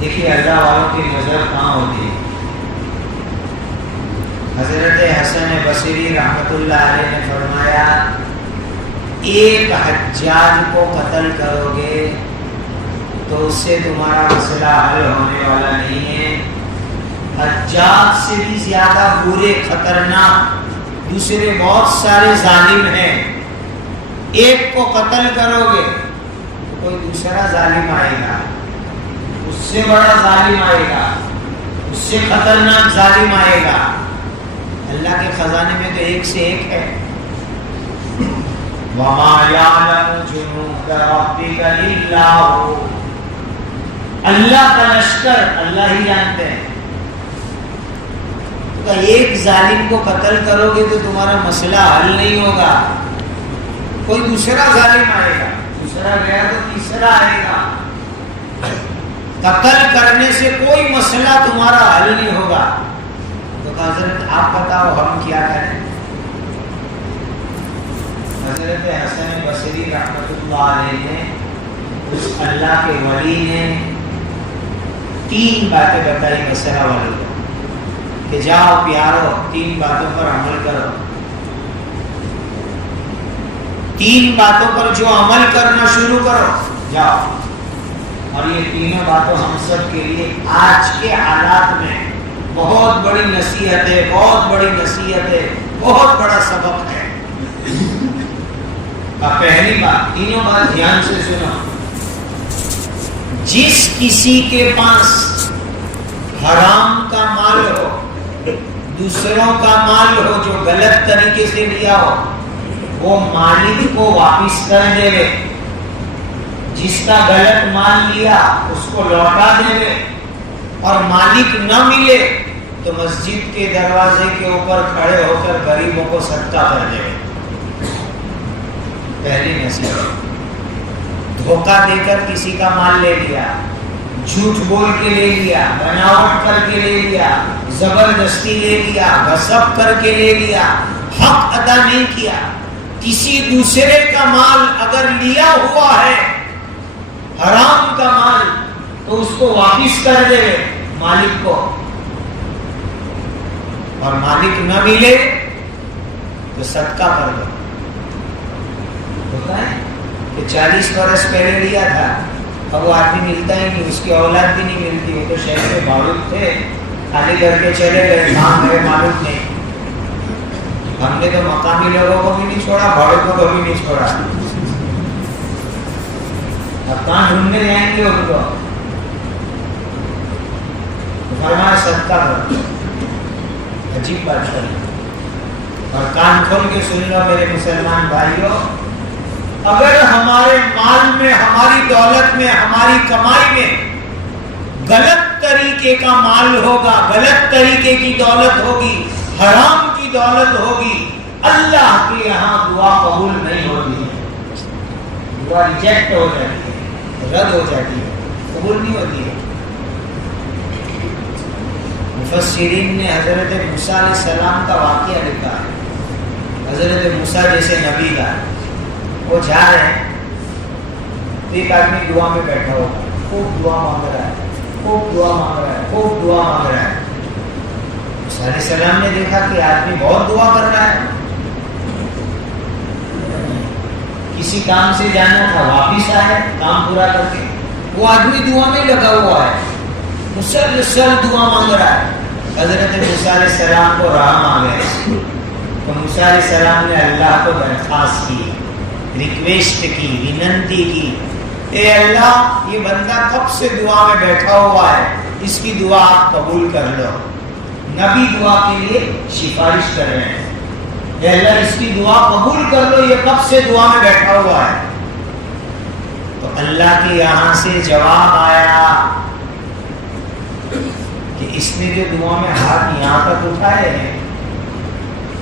دیکھیے اللہ والوں کی نظر کہاں ہوتی ہے. حضرت حسن بصری رحمۃ اللہ علیہ نے فرمایا ایک حجاج کو قتل کرو گے تو اس سے تمہارا مسئلہ حل ہونے والا نہیں ہے. حجاج سے بھی زیادہ برے خطرناک دوسرے بہت سارے ظالم ہیں. ایک کو قتل کرو گے تو کوئی دوسرا ظالم آئے گا، اس سے بڑا ظالم آئے گا، اس سے خطرناک ظالم آئے گا. اللہ کے خزانے میں تو ایک سے ایک ہے. وَمَا يَعْلَمُ جُنُودَ رَبِّكَ إِلَّا هُوَ. اللہ کا لشکر اللہ ہی جانتے ہیں. تو ایک ظالم کو قتل کرو گے تو تمہارا مسئلہ حل نہیں ہوگا، کوئی دوسرا ظالم آئے گا، دوسرا گیا تو تیسرا آئے گا. قتل کرنے سے کوئی مسئلہ تمہارا حل نہیں ہوگا. تو حضرت آپ بتاؤ ہم کیا کریں. حضرت حسن بصری رحمۃ اللہ علیہ نے اس اللہ کے ولی نے 3 باتیں بتائی بصرہ والے کو کہ جاؤ پیارو 3 باتوں پر عمل کرو. 3 باتوں پر جو عمل کرنا شروع کرو جاؤ. اور یہ تینوں باتوں ہم سب کے لیے آج کے حالات میں بہت بڑی نصیحت ہے، بہت بڑی نصیحت ہے، بہت بڑا سبق ہے. پہلی بات، تینوں بات دھیان سے سنو. جس کسی کے پاس حرام کا مال ہو، دوسروں کا مال ہو جو غلط طریقے سے لیا ہو، وہ مالک کو واپس کر دے گے. جس کا غلط مال لیا اس کو لوٹا دے گے. اور مالک نہ ملے تو مسجد کے دروازے کے اوپر کھڑے ہو کر غریبوں کو صدقہ کر دے گے. پہلی نصیحت. دھوکہ دے کر کسی کا مال لے لیا، جھوٹ بول کے لے لیا، بناوٹ کر کے لے لیا، زبردستی لے لیا، غصب کر کے لے لیا، حق ادا نہیں کیا. کسی دوسرے کا مال اگر لیا ہوا ہے حرام کا مال تو اس کو واپس کر دے مالک کو. اور مالک نہ ملے تو صدقہ کر دو. ہوتا ہے کہ 40 برس پہلے لیا تھا، اب وہ آدمی ملتا ہی نہیں، اس کی اولاد بھی نہیں ملتی. وہ تو شہر میں معروف تھے، خالی کر کے چلے گئے، کام میرے معلوم نہیں. ہم نے تو مقامی لوگوں کو بھی نہیں چھوڑا، بھاڑوں کو بھی نہیں چھوڑا. اب کہاں ڈھونڈنے جائیں گے ان کو؟ فرمایا صدقہ کرو. عجیب بات ہے. اور کان کھول کے سن لو میرے مسلمان بھائیوں، اگر ہمارے مال میں، ہماری دولت میں، ہماری کمائی میں غلط طریقے کا مال ہوگا، غلط طریقے کی دولت ہوگی، حرام کی دولت ہوگی، اللہ کے یہاں دعا قبول نہیں ہوتی ہے. دعا ریجیکٹ ہو جاتی ہے، رد ہو جاتی ہے، قبول نہیں ہوتی ہے. مفسرین نے حضرت موسیٰ علیہ السلام کا واقعہ لکھا ہے. حضرت موسیٰ جیسے نبی کا وہ جا رہے ہیں، ایک آدمی دعا میں بیٹھا ہو، خوب دعا مانگ رہا ہے، خوب دعا مانگ رہا ہے، خوب دعا مانگ رہا ہے. موسیٰ علیہ السلام نے دیکھا کہ آدمی بہت دعا کر رہا ہے. کسی کام سے جانا تھا، واپس آئے کام پورا کر کے. وہ آدمی دعا میں لگا ہوا ہے، مسلسل دعا مانگ رہا ہے. حضرت موسیٰ علیہ السلام کو رحم آ گئے تو موسیٰ علیہ السلام نے اللہ کو درخواست کی، ریکویسٹ کی، وننتی کی، اے اللہ یہ بندہ کب سے دعا میں بیٹھا ہوا ہے، اس کی دعا آپ قبول کر لو. نبی دعا کے لیے سفارش کر رہے ہیں، اے اللہ اس کی دعا قبول کر لو، یہ کب سے دعا میں بیٹھا ہوا ہے. تو اللہ کے یہاں سے جواب آیا کہ اس نے جو دعا میں ہاتھ یہاں تک اٹھائے ہیں،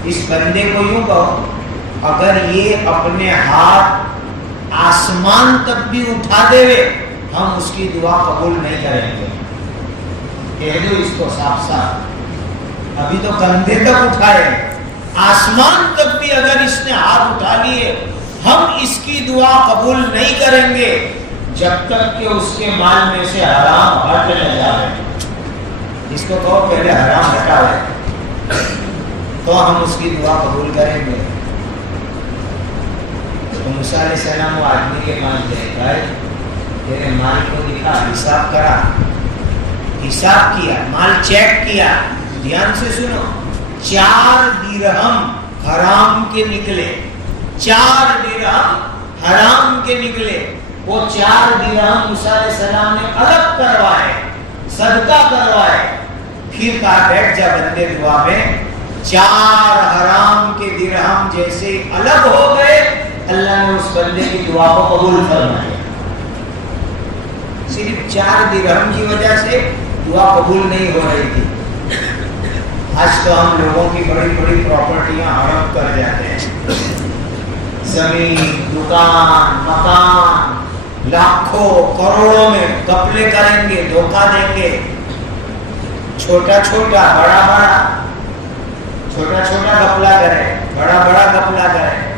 اس بندے کو یوں کہو اگر یہ اپنے ہاتھ آسمان تک بھی اٹھا دے ہم اس کی دعا قبول نہیں کریں گے. کہہ دو اس کو صاف صاف، ابھی تو کندھے تک اٹھائے، آسمان تک بھی اگر اس نے ہاتھ اٹھا لیے ہم اس کی دعا قبول نہیں کریں گے جب تک کہ اس کے مال میں سے حرام ہٹ نہ جائے. اس کو کہو پہلے حرام ہٹاوے تو ہم اس کی دعا قبول کریں گے. تو موسیٰ علیہ السلام وہ آدمی کے مال لے گئے، تیرے مال کو دکھا، حساب کرا، حساب کیا، مال چیک کیا. دھیان سے سنو، 4 درہم حرام کے نکلے، 4 درہم حرام کے نکلے. وہ 4 درہم موسیٰ علیہ السلام نے الگ کروائے، صدقہ کروائے. پھر کہا بیٹھ جا بندے دعا میں. 4 حرام کے درہم جیسے الگ ہو گئے اللہ نے اس بندے کی دعا کو قبول فرمایا. صرف 4 درہم کی وجہ سے دعا قبول نہیں ہو رہی تھی. آج تو ہم لوگوں کی بڑی بڑی پراپرٹیاں ہڑپ کر جاتے ہیں، زمین، دکان، مکان، لاکھوں کروڑوں میں گپلے کریں گے، دھوکہ دیں گے. چھوٹا چھوٹا بڑا بڑا، چھوٹا چھوٹا گپلا کرے، بڑا بڑا گپلا کرے.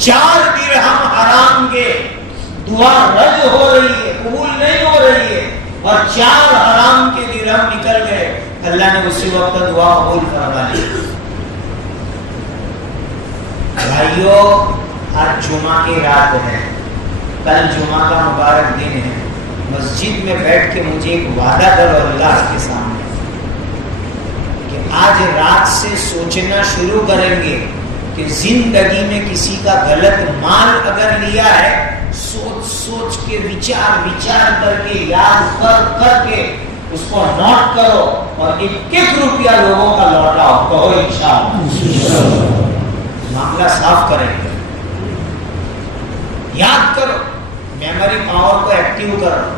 4 درہم حرام کے دعا رد ہو رہی ہے، قبول نہیں ہو رہی ہے، اور 4 حرام کے درہم نکل گئے. اللہ نے اسی وقت دعا قبول فرما لی. بھائیو آج جمعہ کی رات ہے، کل جمعہ کا مبارک دن ہے. مسجد میں بیٹھ کے مجھے ایک وعدہ کرو اللہ کے سامنے کہ آج رات سے سوچنا شروع کریں گے کہ زندگی میں کسی کا غلط مال اگر لیا ہے، سوچ سوچ کے وچار کر کے یاد کر کے اس کو نوٹ کرو اور 1-1 روپیہ لوگوں کا لوٹاؤ. کہو انشاءاللہ. معاملہ صاف کریں گے. یاد کرو، میموری پاور کو ایکٹیو کرو.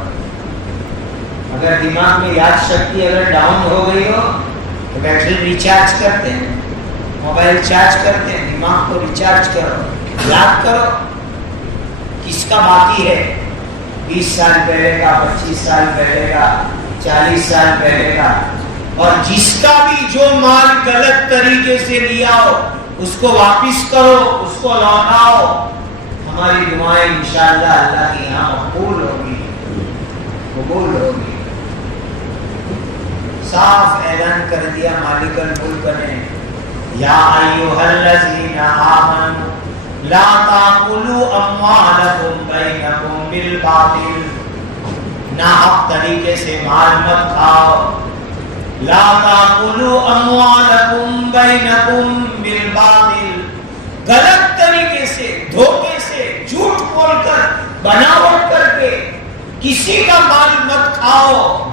اگر دماغ میں یاد شکتی اگر ڈاؤن ہو گئی ہو تو بیٹری ریچارج کرتے ہیں، موبائل چارج کرتے ہیں، دماغ کو ریچارج کرو. یاد کرو کس کا باقی ہے، 20 سال پہلے کا، 25 سال پہلے کا، 40 سال پہلے کا. اور جس کا بھی جو مال غلط طریقے سے لیا ہو اس کو واپس کرو، اس کو لوٹاؤ. ہماری دعائیں انشاءاللہ اللہ کے یہاں قبول ہوگی، قبول ہوگی. صاف اعلان کر دیا مالک الملک نے، یا ایھا الذین آمنوا لا تاکلوا اموالکم بینکم بالباطل. ناحق طریقے سے مال مت کھاؤ. لا تاکلوا اموالکم بینکم بالباطل. غلط طریقے سے، دھوکے سے، جھوٹ بول کر، بناوٹ کر کے کسی کا مال مت کھاؤ.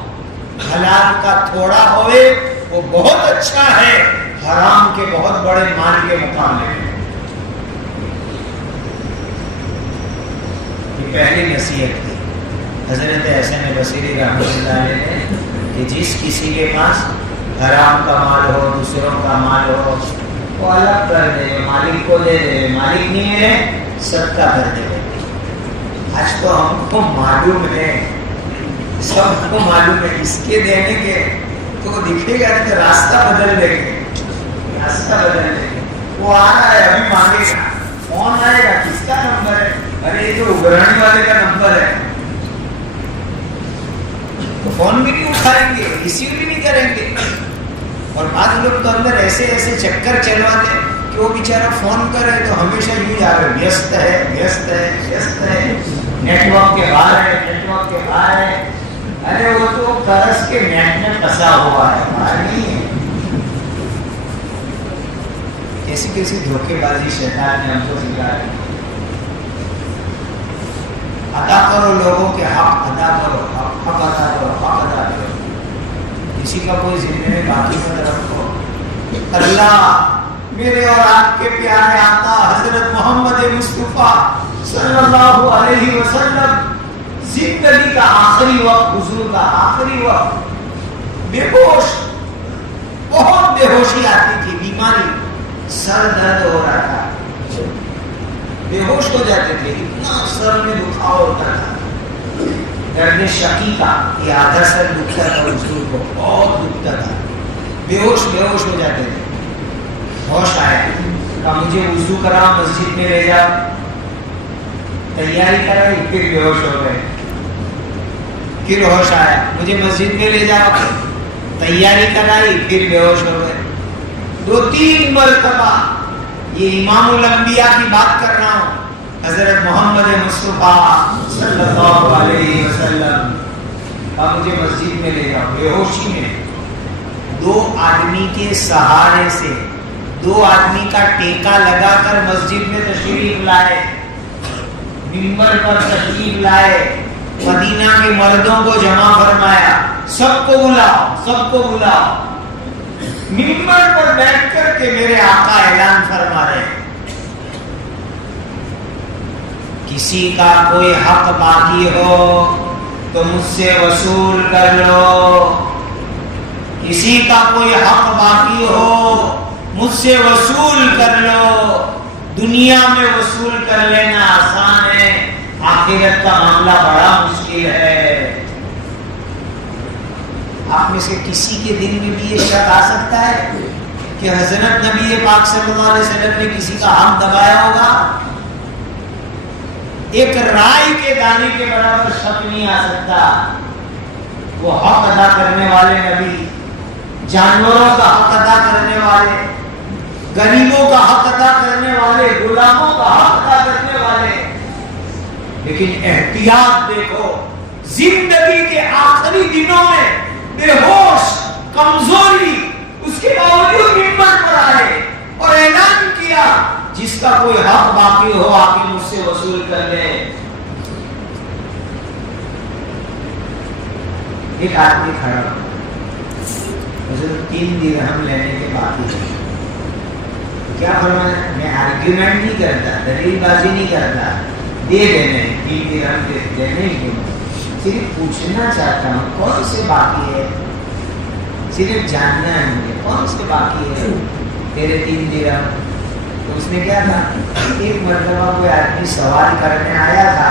حلال کا تھوڑا ہوئے وہ بہت اچھا ہے حرام کے بہت بڑے مال کے مقابلے میں. یہ پہلی نصیحت تھی حضرت حسن بصری رحمۃ اللہ علیہ نے کہ جس کسی کے پاس حرام کا مال ہو، دوسروں کا مال ہو، وہ الگ کر دے، مالک کو دے دے. مالک نہیں ہے صدقہ کر دے. آج تو ہم کو معلوم ہے، سب کو معلوم ہے، اس کے دینے کے تو دکھے گا تو راستہ بدل لیں گے، راستہ بدل لیں گے. وہ آ رہا ہے ابھی مانگے گا، فون آئے گا، کس کا نمبر ہے؟ ارے یہ تو ابھرانے والے کا نمبر ہے. تو فون بھی نہیں اٹھائیں گے، ریسیو بھی نہیں کریں گے. اور بعض لوگ تو اندر ایسے ایسے چکر چلواتے کہ وہ بیچارہ فون کرے تو ہمیشہ یوں جا رہے ویست ہے، ویست ہے، ویست ہے، نیٹ ورک کے باہر ہے، نیٹ ورک کے باہر ہے. ارے وہ تو قرض کے نیٹ میں پھنسا ہوا ہے، باہر نہیں ہے. کیسی کیسی دھوکے بازی شیطان نے ہم کو سکھائی. ادا کرو لوگوں کے حق، ادا کرو، حق ادا کرو، حق ادا کرو. کسی کا کوئی ذمہ باقی مت رکھو. اللہ میرے اور آپ کے پیارے آقا حضرت محمد مصطفیٰ صلی اللہ علیہ وسلم زندگی کا آخری وقت، حضور کا آخری وقت، بے ہوش، بہت بے ہوشی آتی تھی، بیماری، سر درد ہو رہا تھا، بے ہوش ہو جاتے تھے، اتنا سر میں دکھاؤ ہوتا تھا، درد شقی کا، یہ آدھا سر دکھتا تھا حضور کو، بہت دکھتا تھا، بے ہوش ہو جاتے تھے۔ ہوش آیا، کہا مجھے وضو کرا، مسجد میں لے جاؤ، تیاری کرائی، پھر بے ہوش ہو گئے، پھر ہوش آیا، مجھے مسجد میں لے جاؤ، تیاری کرائی، پھر بے ہوش ہو گئے، 2-3 مرتبہ۔ یہ امام الانبیاء کی بات کر رہا ہوں، حضرت محمد مصطفیٰ صلی اللہ علیہ وسلم، اب مجھے مسجد میں لے جاؤ، بے ہوشی میں 2 آدمی کے سہارے سے، 2 آدمی کا ٹیکا لگا کر مسجد میں تشریف لائے، منبر پر تشریف لائے، مدینہ کے مردوں کو جمع فرمایا، سب کو بلاؤ، منبر پر بیٹھ کر کے میرے آقا اعلان فرما رہے ہیں، کسی کا کوئی حق باقی ہو تو مجھ سے وصول کر لو، کسی کا کوئی حق باقی ہو مجھ سے وصول کر لو، دنیا میں وصول کر لینا آسان ہے، آخرت کا معاملہ بڑا مشکل ہے۔ آپ میں سے کسی کے دل میں بھی یہ شک آ سکتا ہے کہ حضرت نبی پاک صلی اللہ علیہ وسلم نے کسی کا حق دبایا ہوگا؟ ایک رائی کے دانے کے برابر شک نہیں آ سکتا، وہ حق ادا کرنے والے نبی، جانوروں کا حق ادا کرنے والے، غریبوں کا حق ادا کرنے والے، غلاموں کا حق ادا کرنے والے، لیکن احتیاط دیکھو، زندگی کے آخری دنوں میں بے ہوش، کمزوری، اس کے باوجود منبر پر آئے اور اعلان کیا جس کا کوئی حق باقی ہو آ کے مجھ سے وصول کر لے۔ ایک آدمی کھڑا، حضرت 3 درہم لینے کے باقی ہے، کیا فرمایا؟ میں آرگیومنٹ نہیں کرتا، دلیل بازی نہیں کرتا، دے دینے 3 درہم دینے کیوں، صرف پوچھنا چاہتا ہوں کون سے باقی ہے، صرف جاننا ہے مجھے کون سے باقی ہے تیرے 3 درہم۔ تو اس نے کیا تھا، ایک مرتبہ کوئی آدمی سوال کرنے آیا تھا،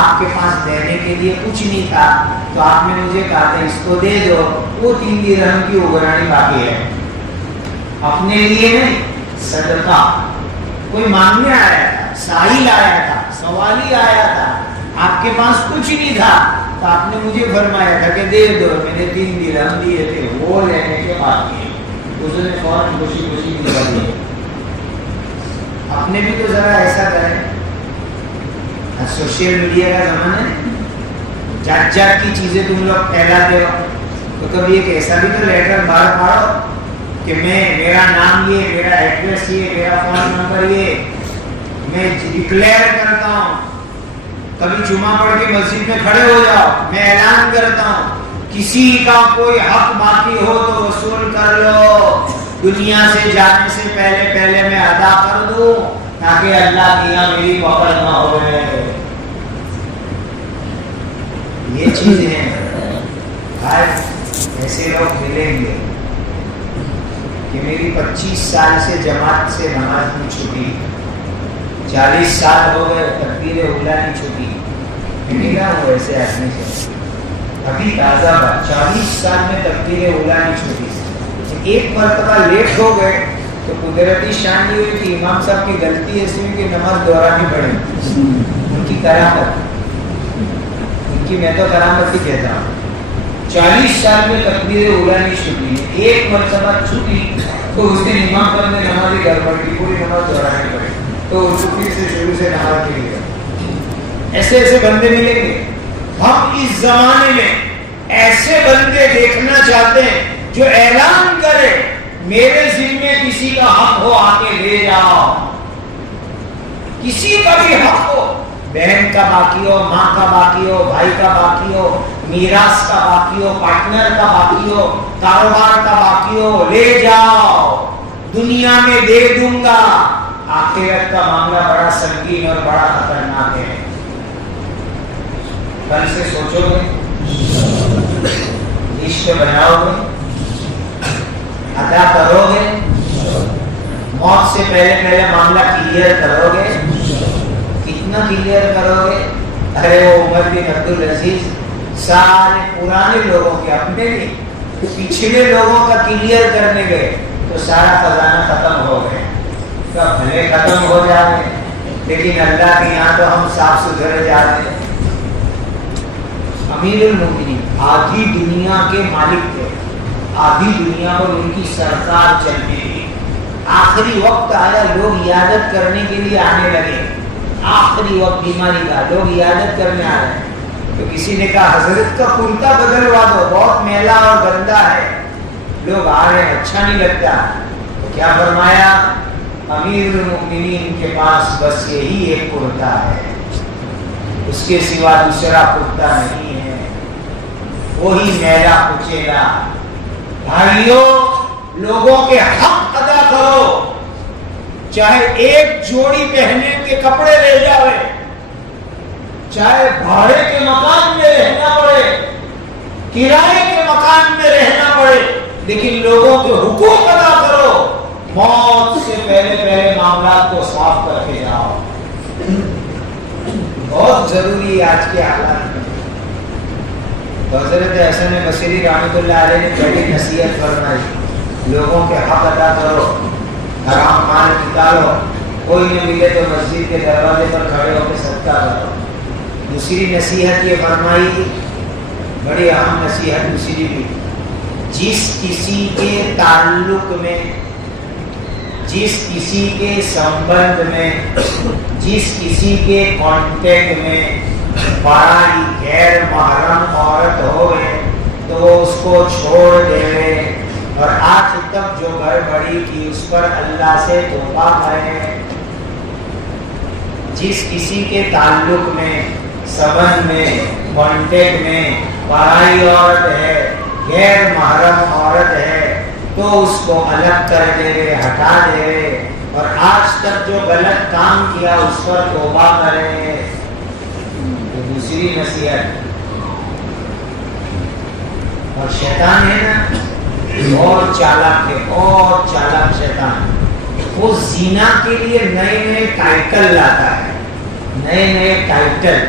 آپ کے پاس دینے کے لیے کچھ نہیں تھا، تو آپ نے مجھے کہا تھا اس کو دے دو، وہ 3 درہم کی اگرانی باقی ہے، اپنے لیے نہیں، صدقہ۔ کوئی مانگنے آیا تھا، سائل آیا تھا، سوالی آیا تھا، آپ کے پاس کچھ نہیں تھا، تو آپ نے مجھے فرمایا تھا کہ دے دو، میں نے 3 درہم دیے تھے، وہ لینے کے باقی ہے۔ اس نے فوراً خوشی دلوا دی۔ اپنے بھی تو ذرا ایسا کریں، سوشل میڈیا کا زمانہ ہے، جات کی چیزیں تم لوگ پھیلاتے ہو، تو کبھی ایک ایسا بھی تو لیٹر باہر پاڑو کہ میرا نام یہ، میرا ایڈریس یہ، میرا فون نمبر یہ، میں ڈکلیئر کرتا ہوں، کبھی جمعہ پڑھ کے مسجد میں کھڑے ہو جاؤ، میں اعلان کرتا ہوں کسی کا کوئی حق باقی ہو تو وصول کر لو، دنیا سے جانے سے پہلے میں ادا کر دوں تاکہ اللہ کی یہاں میری پکڑ نہ ہوئے۔ یہ چیزیں ایسے لوگ ملیں گے کہ میری 25 سال سے جماعت سے نماز نہیں چھوٹی، 40 سال ہو گئے تکبیر اولیٰ نہیں چھوٹی، ملا ہوں ایسے آدمی سے، ابھی تازہ بات، 40 سال میں تکبیر اولیٰ نہیں چھوٹی، ایک مرتبہ لیٹ ہو گئے تو قدرتی شان یہ ہوئی کہ امام صاحب کی غلطی ایسی ہوئی کہ نماز دہرانی پڑی، ان کی کرامت، ان کی میں تو کرامت ہی کہتا ہوں، 40 سال میں تکبیر اولیٰ نہیں چھوٹی، ایک مرتبہ چھوٹی تو اس دن امام صاحب نے نماز ہی گڑبڑ کی، پوری نماز دہرانی پڑی، تو چھٹی سے شروع سے نماز کے لیے ایسے بندے ملیں گے۔ ہم اس زمانے میں ایسے بندے دیکھنا چاہتے ہیں جو اعلان کرے میرے ذمے کسی کا حق ہو آ کے لے جاؤ، کسی کا بھی حق ہو، بہن کا باقی ہو، ماں کا باقی ہو، بھائی کا باقی ہو، میراث کا باقی ہو، پارٹنر کا باقی ہو، کاروبار کا باقی ہو، لے جاؤ، دنیا میں دے دوں گا، آخرت کا معاملہ بڑا سنگین اور بڑا خطرناک ہے. کل سے سوچو گے، عشق بناؤ گے، ادا کرو گے، موت سے پہلے معاملہ کلیئر کرو گے. کتنا کلیئر کرو گے؟ ارے وہ عمر بن عبدالعزیز سارے پرانے لوگوں کے، اپنے بھی پچھلے لوگوں کا کلیئر کرنے گئے تو سارا خزانہ ختم ہو گئے. تو بھلے ختم ہو جائے لیکن اللہ کے یہاں تو ہم صاف ستھرے جاتے ہیں. امیر المومنین آدھی دنیا کے مالک تھے، آدھی دنیا پر ان کی سرکار چلتی تھی. آخری وقت آیا، لوگ عیادت کرنے کے لیے آنے لگے. آخری وقت بیماری کا، لوگ عیادت کرنے آ رہے ہیں. تو کسی نے کہا حضرت کا کرتا بدلوا دو، بہت میلا اور گندا ہے، لوگ آ رہے ہیں، اچھا نہیں لگتا. تو کیا فرمایا؟ امیر المومنین کے پاس بس یہی ایک کرتا ہے، اس کے سوا دوسرا کرتا نہیں ہے، وہی میلا کچیلا. بھائیوں، لوگوں کے حق ادا کرو، چاہے ایک جوڑی پہننے کے کپڑے لے جاوے، چاہے بھاڑے کے مکان میں رہنا پڑے، کرائے کے مکان میں رہنا پڑے، لیکن لوگوں کے حقوق ادا کرو. موت سے پہلے معاملات کو صاف کر کے جاؤ. بہت ضروری ہے آج کے حالات میں. حضرت حسن بصری رحمۃ اللہ علیہ نے بڑی نصیحت فرمائی، لوگوں کے حق ادا کرو، حرام مال نکالو، کوئی نہ ملے تو مسجد کے دروازے پر کھڑے ہو کے صدقہ کرو. دوسری نصیحت یہ فرمائی، بڑی اہم نصیحت دوسری بھی، جس کسی کے تعلق میں، جس کسی کے سمبند میں، جس کسی کے کانٹیکٹ میں پرائی غیر محرم عورت ہوئے تو وہ اس کو چھوڑ دے، اور آج تک جو گڑبڑی کی اس پر اللہ سے توبہ کرے. جس کسی کے تعلق میں، سبند میں، کانٹیکٹ میں پرائی عورت ہے، غیر محرم عورت ہے، تو اس کو الگ کر دے، ہٹا دے، اور آج تک جو غلط کام کیا اس پر توبہ کرے. دوسری نصیحت. اور شیطان ہے نا، اور چالاک ہے، اور چالاک شیطان. وہ زنا کے لیے نئے ٹائٹل لاتا ہے، نئے ٹائٹل.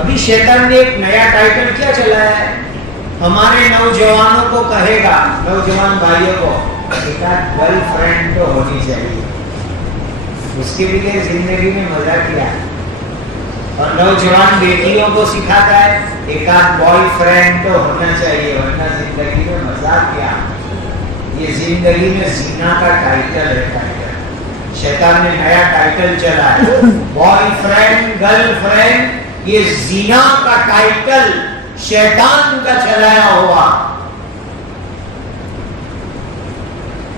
ابھی شیطان نے ایک نیا ٹائٹل کیا چلایا ہے، ہمارے نوجوانوں کو کہے گا، نوجوان بھائیوں کو، بیٹا گرل فرینڈ تو ہونی چاہیے. اس کے لیے زندگی میں مزہ کیا. اور نوجوان بیٹیوں کو سکھاتا ہے ایک آدھ بوائے فرینڈ تو ہونا چاہیے، ورنہ زندگی میں مزہ کیا. یہ زندگی میں زنا کا ٹائٹل ہے. ٹائٹل شیطان نے نیا ٹائٹل چلا ہے، بوائے فرینڈ، گرل فرینڈ. یہ زنا کا ٹائٹل شیطان کا چلایا ہوا.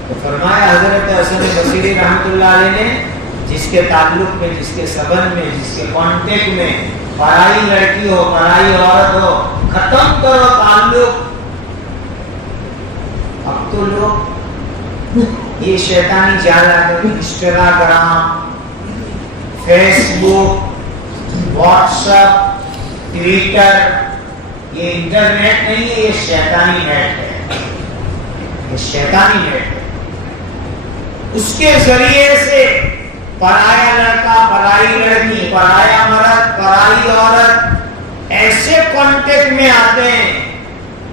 تو فرمایا حضرت حسن بصری رحمۃ اللہ علیہ نے، جس کے تعلق میں، جس کے سبند میں، جس کے کانٹیکٹ میں پرائی لڑکی ہو، پرائی عورت ہو، ختم کرو تعلق. اب تو لوگ یہ شیطانی جال آتے، انسٹاگرام، فیس بک، واٹس ایپ، ٹویٹر، یہ انٹرنیٹ نہیں ہے، یہ شیطانی نیٹ ہے. یہ شیطانی نیٹ ہے. اس کے ذریعے سے پرایا لڑکا، پرائی لڑکی، پرایا مرد، پرائی عورت ایسے کانٹیکٹ میں آتے ہیں،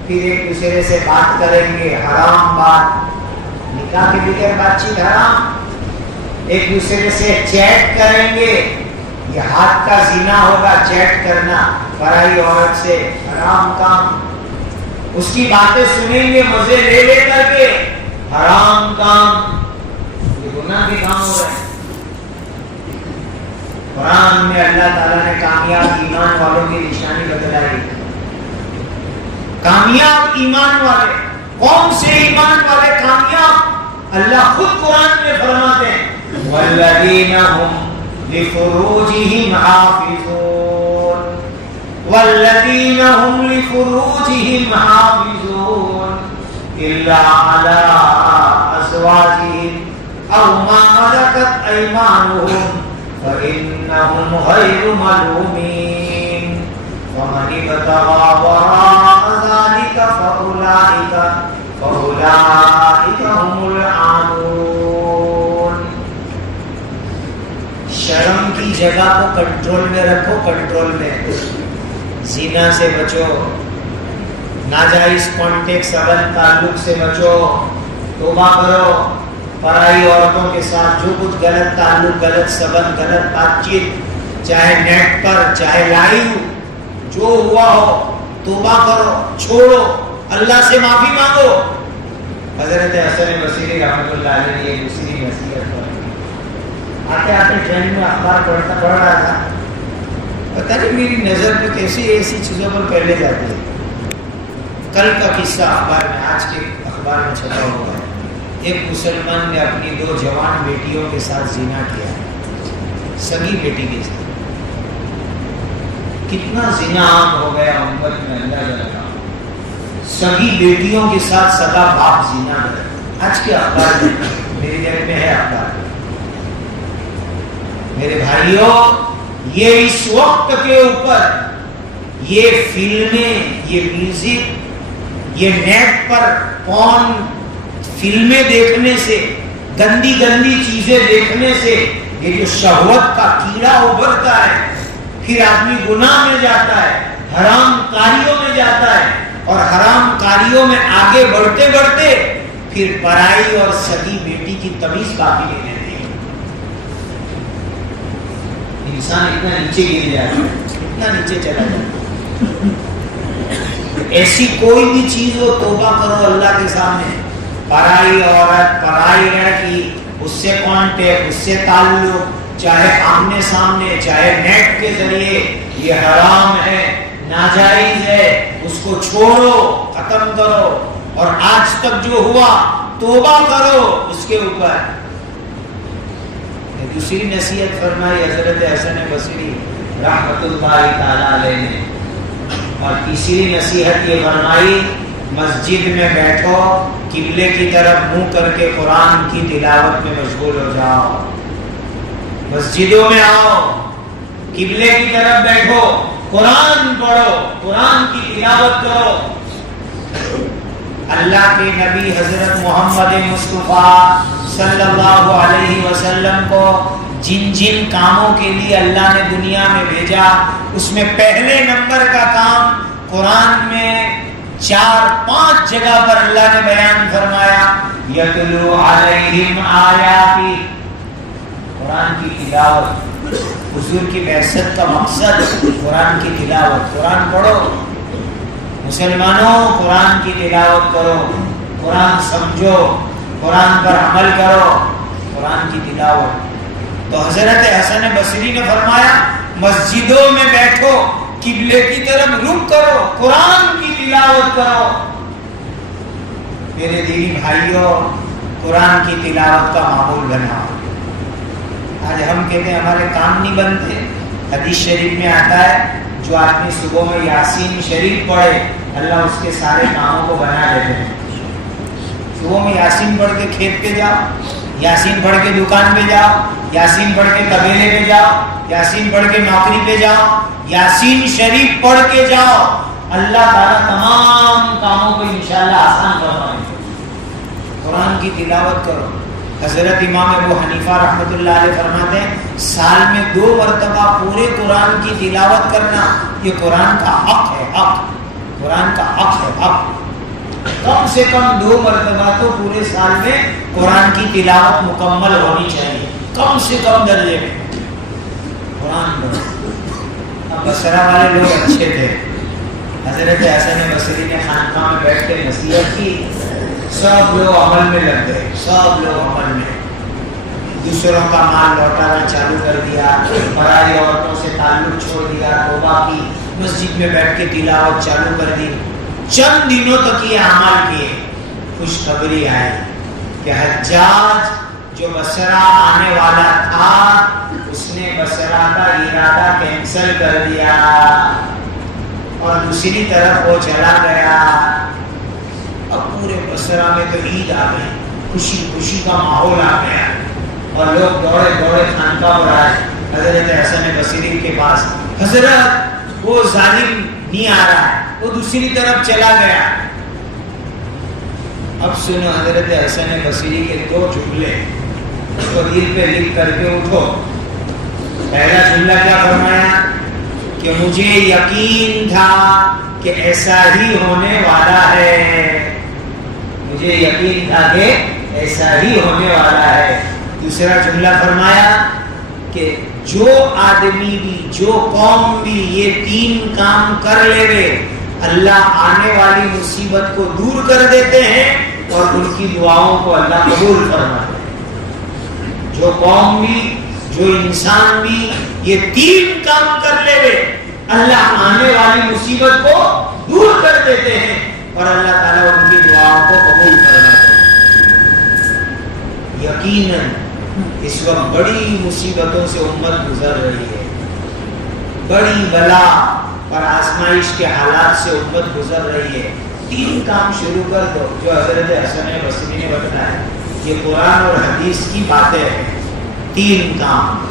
پھر ایک دوسرے سے بات کریں گے، حرام بات، نکاح کے بغیر بات چیت حرام. ایک دوسرے سے چیٹ کریں گے، یہ ہاتھ کا زنا ہوگا، چیٹ کرنا پرائی عورت سے، حرام کام. اس کی باتیں سنیں گے مزے لے لے کر کے، حرام کام. یہ گناہ کے کام ہو رہے ہیں. قرآن میں اللہ تعالیٰ نے کامیاب ایمان والوں کی نشانی بتلائی. کامیاب ایمان والے کون سے ایمان والے کامیاب؟ اللہ خود قرآن میں فرماتے ہیں والذین هم لفروجہم حافظون، والذین هم لفروجہم حافظون الا علی ازواجہم او ما ملکت أيمانهم فإنهم غير ملومين ومن ابتغى وراء ذلك فأولئك هم العادون. شرم کی جگہ کو کنٹرول میں رکھو، کنٹرول میں. زنا سے بچو، ناجائز کانٹیکٹ سبند تعلق سے بچو، توبہ کرو. پرائی عورتوں کے ساتھ جو کچھ غلط تعلق، غلط سبند، غلط بات چیت، چاہے نیٹ پر چاہے لائیو، جو ہوا ہو توبہ کرو، چھوڑو، اللہ سے معافی مانگو. حضرت حسن بصری رحمۃ اللہ علیہ نے ایک دوسری نصیحت فرمائی. آتے آتے ٹرین میں اخبار پڑھ رہا تھا، پتہ نہیں میری نظر میں کیسی ایسی چیزوں پر پہلے جاتی ہے. کل کا قصہ اخبار میں، آج کے اخبار میں چھپا ہوا ہے. ایک مسلمان نے اپنی 2 جوان بیٹیوں کے ساتھ زنا کیا، سگی بیٹی کے ساتھ. کتنا زنا عام ہو گیا امت میں، اللہ جانا. سگی بیٹیوں کے ساتھ سگا باپ زنا کرے. آج کے اخبار میں، میری ذہن میں ہے اخبار. میرے بھائیوں، یہ اس وقت کے اوپر یہ فلمیں، یہ میوزک، یہ نیٹ پر کون فلمیں دیکھنے سے، گندی گندی چیزیں دیکھنے سے یہ جو شہوت کا کیڑا ابھرتا ہے، پھر آدمی گناہ میں جاتا ہے، حرام کاریوں میں جاتا ہے، اور حرام کاریوں میں آگے بڑھتے بڑھتے پھر پرائی اور سگی بیٹی کی تمیز باقی نہیں رہتی. انسان اتنا نیچے گر جائے، اتنا نیچے چلا جائے. ایسی کوئی بھی چیز ہو توبہ کرو اللہ کے سامنے. پرائی عورت، پرائی لڑکی، اس سے کانٹیکٹ، اس سے تعلق، چاہے آمنے سامنے چاہے نیٹ کے ذریعے، یہ حرام ہے، ناجائز ہے. اس کو چھوڑو، ختم کرو. اور آج تک جو ہوا توبہ کرو اس کے اوپر. دوسری نصیحت فرمائی حضرت حسن بصری رحمۃ اللہ تعالی علیہ نے. اور تیسری نصیحت یہ فرمائی، مسجد میں بیٹھو، قبلے کی طرف منہ کر کے قرآن کی تلاوت میں مشغول ہو جاؤ. مسجدوں میں آؤ، قبلے کی طرف بیٹھو، قرآن پڑھو، قرآن کی تلاوت کرو. اللہ کے نبی حضرت محمد مصطفیٰ صلی اللہ علیہ وسلم کو جن جن کاموں کے لیے اللہ نے دنیا میں بھیجا، اس میں پہلے نمبر کا کام قرآن میں 4-5 جگہ پر اللہ نے بیان فرمایا، یتلو علیہم آیاتی. قرآن کی تلاوت. حضور کی بعثت کا مقصد قرآن کی تلاوت. قرآن پڑھو مسلمانوں، قرآن کی تلاوت کرو، قرآن سمجھو، قرآن پر عمل کرو، قرآن کی تلاوت. تو حضرت حسن بصری نے فرمایا مسجدوں میں بیٹھو، قبلے کی طرف رخ کرو، قرآن کی تلاوت کرو. میرے دینی بھائیوں، قرآن کی تلاوت کا معمول بناؤ. آج ہم کہتے ہیں ہمارے کام نہیں بنتے. حدیث شریف میں آتا ہے جو آدمی صبح میں یاسین شریف پڑھے اللہ اس کے سارے کاموں کو بنا دیتے ہیں. صبح میں یاسین پڑھ کے کھیت پہ جاؤ، یاسین پڑھ کے دکان پہ جاؤ، یاسین پڑھ کے قبیلے پہ جاؤ، یاسین پڑھ کے نوکری پہ جاؤ، یاسین شریف پڑھ کے جاؤ، اللہ تعالیٰ تمام کاموں کو انشاءاللہ آسان فرمائے. قرآن کی تلاوت کرو. حضرت امام ابو حنیفہ رحمۃ اللہ علیہ فرماتے ہیں سال میں 2 مرتبہ پورے قرآن کی تلاوت کرنا یہ قرآن کا حق ہے. حق، قرآن کا حق ہے. حق. کم سے کم 2 مرتبہ تو پورے سال میں قرآن کی تلاوت مکمل ہونی چاہیے. کم سے کم درجے میں قرآن پڑھو. اب بصرہ والے لوگ اچھے تھے. حضرت حسن بصری نے خانقاہ میں بیٹھ کے نصیحت کی، سب لوگ عمل میں لگ گئے. سب لوگ عمل میں دوسروں کا مال لوٹانا چالو کر دیا، پرائی عورتوں سے تعلق چھوڑ دیا، توبہ کی، مسجد میں بیٹھ کے تلاوت چالو کر دی. چند دنوں تک یہ اعمال کیے. خوشخبری آئی کہ حجاج جو بصرہ آنے والا تھا اس نے بصرہ کا ارادہ کینسل کر دیا اور دوسری طرف وہ چلا گیا. اب پورے بصرہ میں تو عید آ گئی، خوشی خوشی کا ماحول آ گیا. اور لوگ دوڑے دوڑے خانقاہ پر آئے حضرت حسن بصری کے پاس. حضرت وہ ظالم نہیں آ رہا ہے, وہ دوسری طرف چلا گیا. اب سنو حضرت حسن بصری کے 2 جملے اس کو دل پہ لکھ کر کے اٹھو. پہلا جملہ کیا فرمایا کہ مجھے یقین تھا کہ ایسا ہی ہونے والا ہے, مجھے یقین تھا کہ ایسا ہی ہونے والا ہے. دوسرا جملہ فرمایا کہ جو آدمی بھی جو قوم بھی یہ 3 کام کر لے گے اللہ آنے والی مصیبت کو دور کر دیتے ہیں اور ان کی دعاؤں کو اللہ قبول فرماتے ہیں. جو قوم بھی جو انسان بھی یہ 3 کام کر لے گے اللہ آنے والی مصیبت کو دور کر دیتے ہیں اور اللہ تعالیٰ ان کی دعاؤں کو قبول فرماتے ہیں. یقیناً اس وقت بڑی مصیبتوں سے امت گزر رہی ہے, بڑی بلا اور آزمائش کے حالات سے امت گزر رہی ہے. 3 کام شروع کر دو جو حضرت حسن بصری نے بتایا. یہ قرآن اور حدیث کی باتیں ہیں. 3 کام,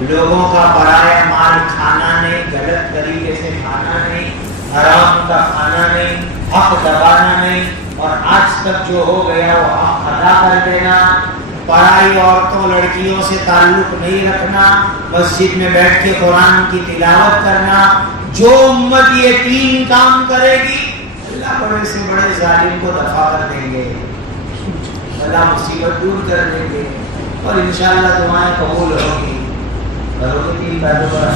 لوگوں کا پرایا مال کھانا نہیں, غلط طریقے سے کھانا نہیں, حرام کا کھانا نہیں, حق دبانا نہیں, اور آج تک جو ہو گیا وہ حق ادا کر دینا, پرائی عورتوں لڑکیوں سے تعلق نہیں رکھنا, مسجد میں بیٹھ کے قرآن کی تلاوت کرنا. جو امت یہ 3 کام کرے گی اللہ بڑے سے بڑے ظالم کو دفع کر دیں گے, اللہ مصیبت دور کر دیں گے اور انشاءاللہ دعائیں قبول ہوگی. کرو گے 3 باتوں پر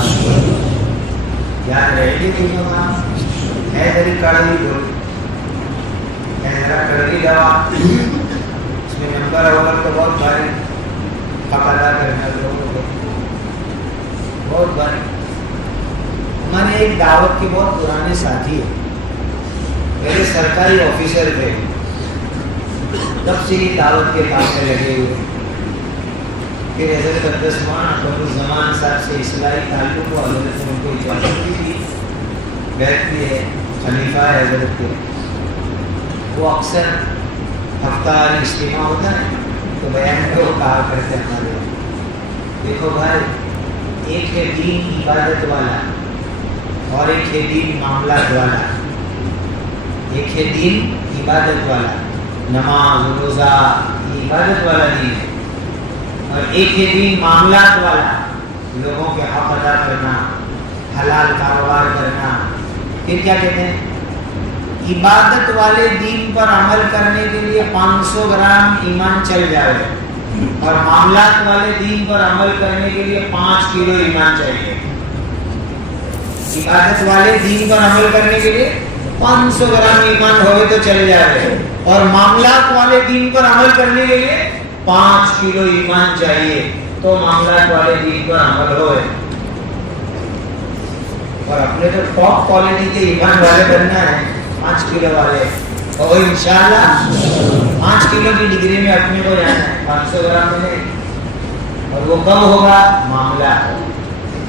یاد رہے گی. 3 کام ہے تیری کڑوی بول ہے ذرا کڑوی دوا, اس میں نمبر ہوگا تو بہت بھاری حق ادا کرنا لوگوں کو, بہت بھاری. ہمارے ایک دعوت کے بہت پرانے ساتھی ہیں, میرے سرکاری آفیسر تھے, تب سے ہی دعوت کے کام میں لگے ہوئے. پھر حضرت عبدالزمان صاحب سے اصلاحی تعلق کو حضرت نے ان کو اجازت دی تھی, بیٹھ بھی ہے, خلیفہ ہے حضرت کے. وہ اکثر ہفتہ اجتماع ہوتا ہے تو بیان میں وہ کہا کرتے ہمارے, دیکھو بھائی, ایک ہے دین عبادت والا اور ایک ہے دین معاملات والا. ایک ہے دین عبادت والا, نماز روزہ یہ عبادت والا دین ہے, اور ایک ہے دین معاملات والا, لوگوں کے حق ادا کرنا, حلال کاروبار کرنا. پھر کیا کہتے ہیں, عبادت والے دین پر عمل کرنے کے لیے 500 گرام ایمان چل جائے, اور معاملات والے دین پر عمل کرنے کے لیے 5 کلو ایمان چاہیے. عبادت والے دین پر عمل کرنے کے لیے 500 گرام ایمان ہوئے تو چل جائے, اور معاملات والے دین پر عمل کرنے کے لیے 5 کلو ایمان چاہیے تو معاملات والے دین پر عمل ہوئے. اور اپنے تو ٹاپ کوالٹی کے ایمان والے بننا ہے, 5 کلو والے, اور انشاءاللہ 5 کلو کی ڈگری میں اپنے کو جانا ہے, 500 گرام میں نہیں. اور وہ کب ہوگا, معاملہ.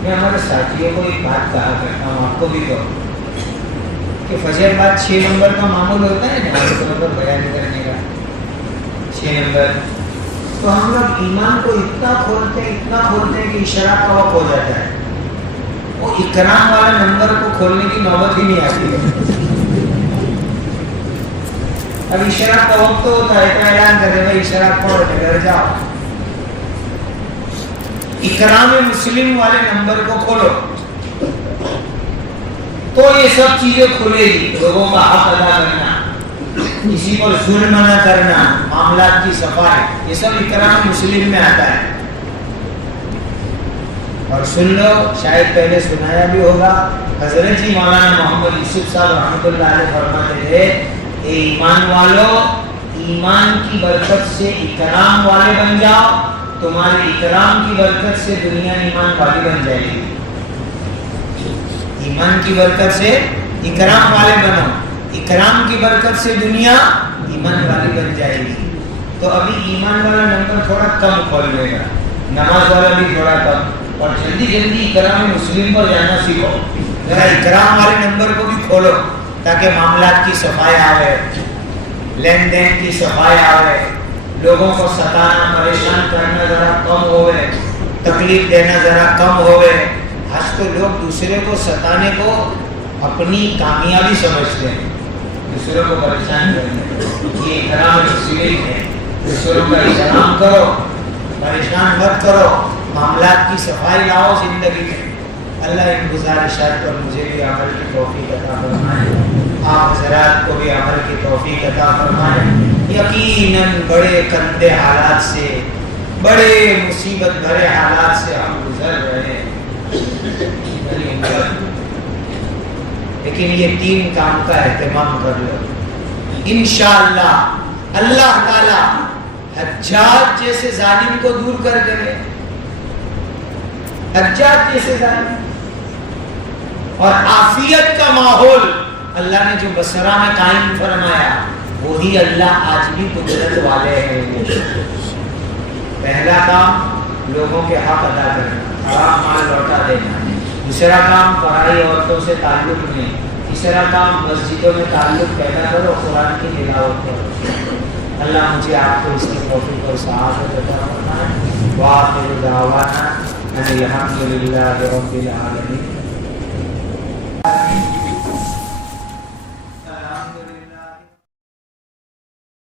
میں ہمارے ساتھیوں کو ایک بات کہا کرتا ہوں, آپ کو بھی کہو, کہ فجر بعد 6 نمبر کا معمول ہوتا ہے نا بیان کرنے کا, 6 نمبر. تو ہم لوگ ایمان کو اتنا کھولتے ہیں کہ اشراق کا وقت ہو جاتا ہے. وہ اکرام والے نمبر کو کھولنے کی نوبت ہی نہیں آتی ہے. اب اشراق کا وقت ہوتا ہے تو اعلان کر دے بھائی اشراق پڑھو گھر جاؤ. اکرام مسلم والے نمبر کو کھولو تو یہ سب چیزیں کھلے گی. لوگوں کا حق ادا کرنا, کسی پر ظلم نہ کرنا, معاملات کی صفائی, یہ سب اکرام مسلم میں آتا ہے. اور سن لو, شاید پہلے سنایا بھی ہوگا, حضرت جی مولانا محمد یوسف صاحب رحمۃ اللہ علیہ فرماتے تھے, اے ایمان والو, ایمان کی برکت سے اکرام والے بن جاؤ, تمہارے اکرام کی برکت سے دنیا ایمان والی بن جائے گی. ایمان کی برکت سے اکرام والے بنو, اکرام کی برکت سے دنیا ایمان والی بن جائے گی. تو ابھی ایمان والا نمبر تھوڑا کم کھول لے گا, نماز والا بھی تھوڑا کم, اور جلدی جلدی اکرام مسلم پر جانا سیکھو. ذرا اکرام والے نمبر کو بھی کھولو تاکہ معاملات کی صفائی آوے, لین دین کی صفائی آوے, لوگوں کو ستانا پریشان کرنا ذرا کم ہوئے، تکلیف دینا ذرا کم ہوئے۔ آج تو لوگ دوسرے کو ستانے کو اپنی کامیابی سمجھتے ہیں، دوسروں کو پریشان کرنے، یہ اکرام رسول ہے، دوسروں کا احترام کرو، پریشان مت کرو، معاملات کی صفائی لاؤ زندگی میں۔ اللہ ان گزارشات پر مجھے بھی عمل کی توفیق عطا فرمائے، آپ حضرات کو بھی عمل کی توفیق عطا فرمائے۔ یقیناً بڑے گندے حالات سے، بڑے مصیبت بھرے حالات سے ہم گزر رہے ہیں، لیکن یہ 3 کام کا اہتمام کر لو، انشاءاللہ اللہ تعالی حجاج جیسے ظالم کو دور کر دے، حجاج جیسے ظالم، اور عافیت کا ماحول اللہ نے جو بصرہ میں قائم فرمایا وہی اللہ آج بھی قدرت والے ہیں۔ پہلا کام لوگوں کے حق ادا کرنا، حرام مال لوٹا دینا، دوسرا کام پڑھائی عورتوں سے تعلق نہیں، تیسرا کام مسجدوں میں تعلق پیدا کرو، قرآن کی تلاوت کرو۔ اللہ مجھے آپ کو اس کی توفیق اور سعادت عطا فرمائے۔ وآخر دعوانا ان الحمد للہ رب العالمین۔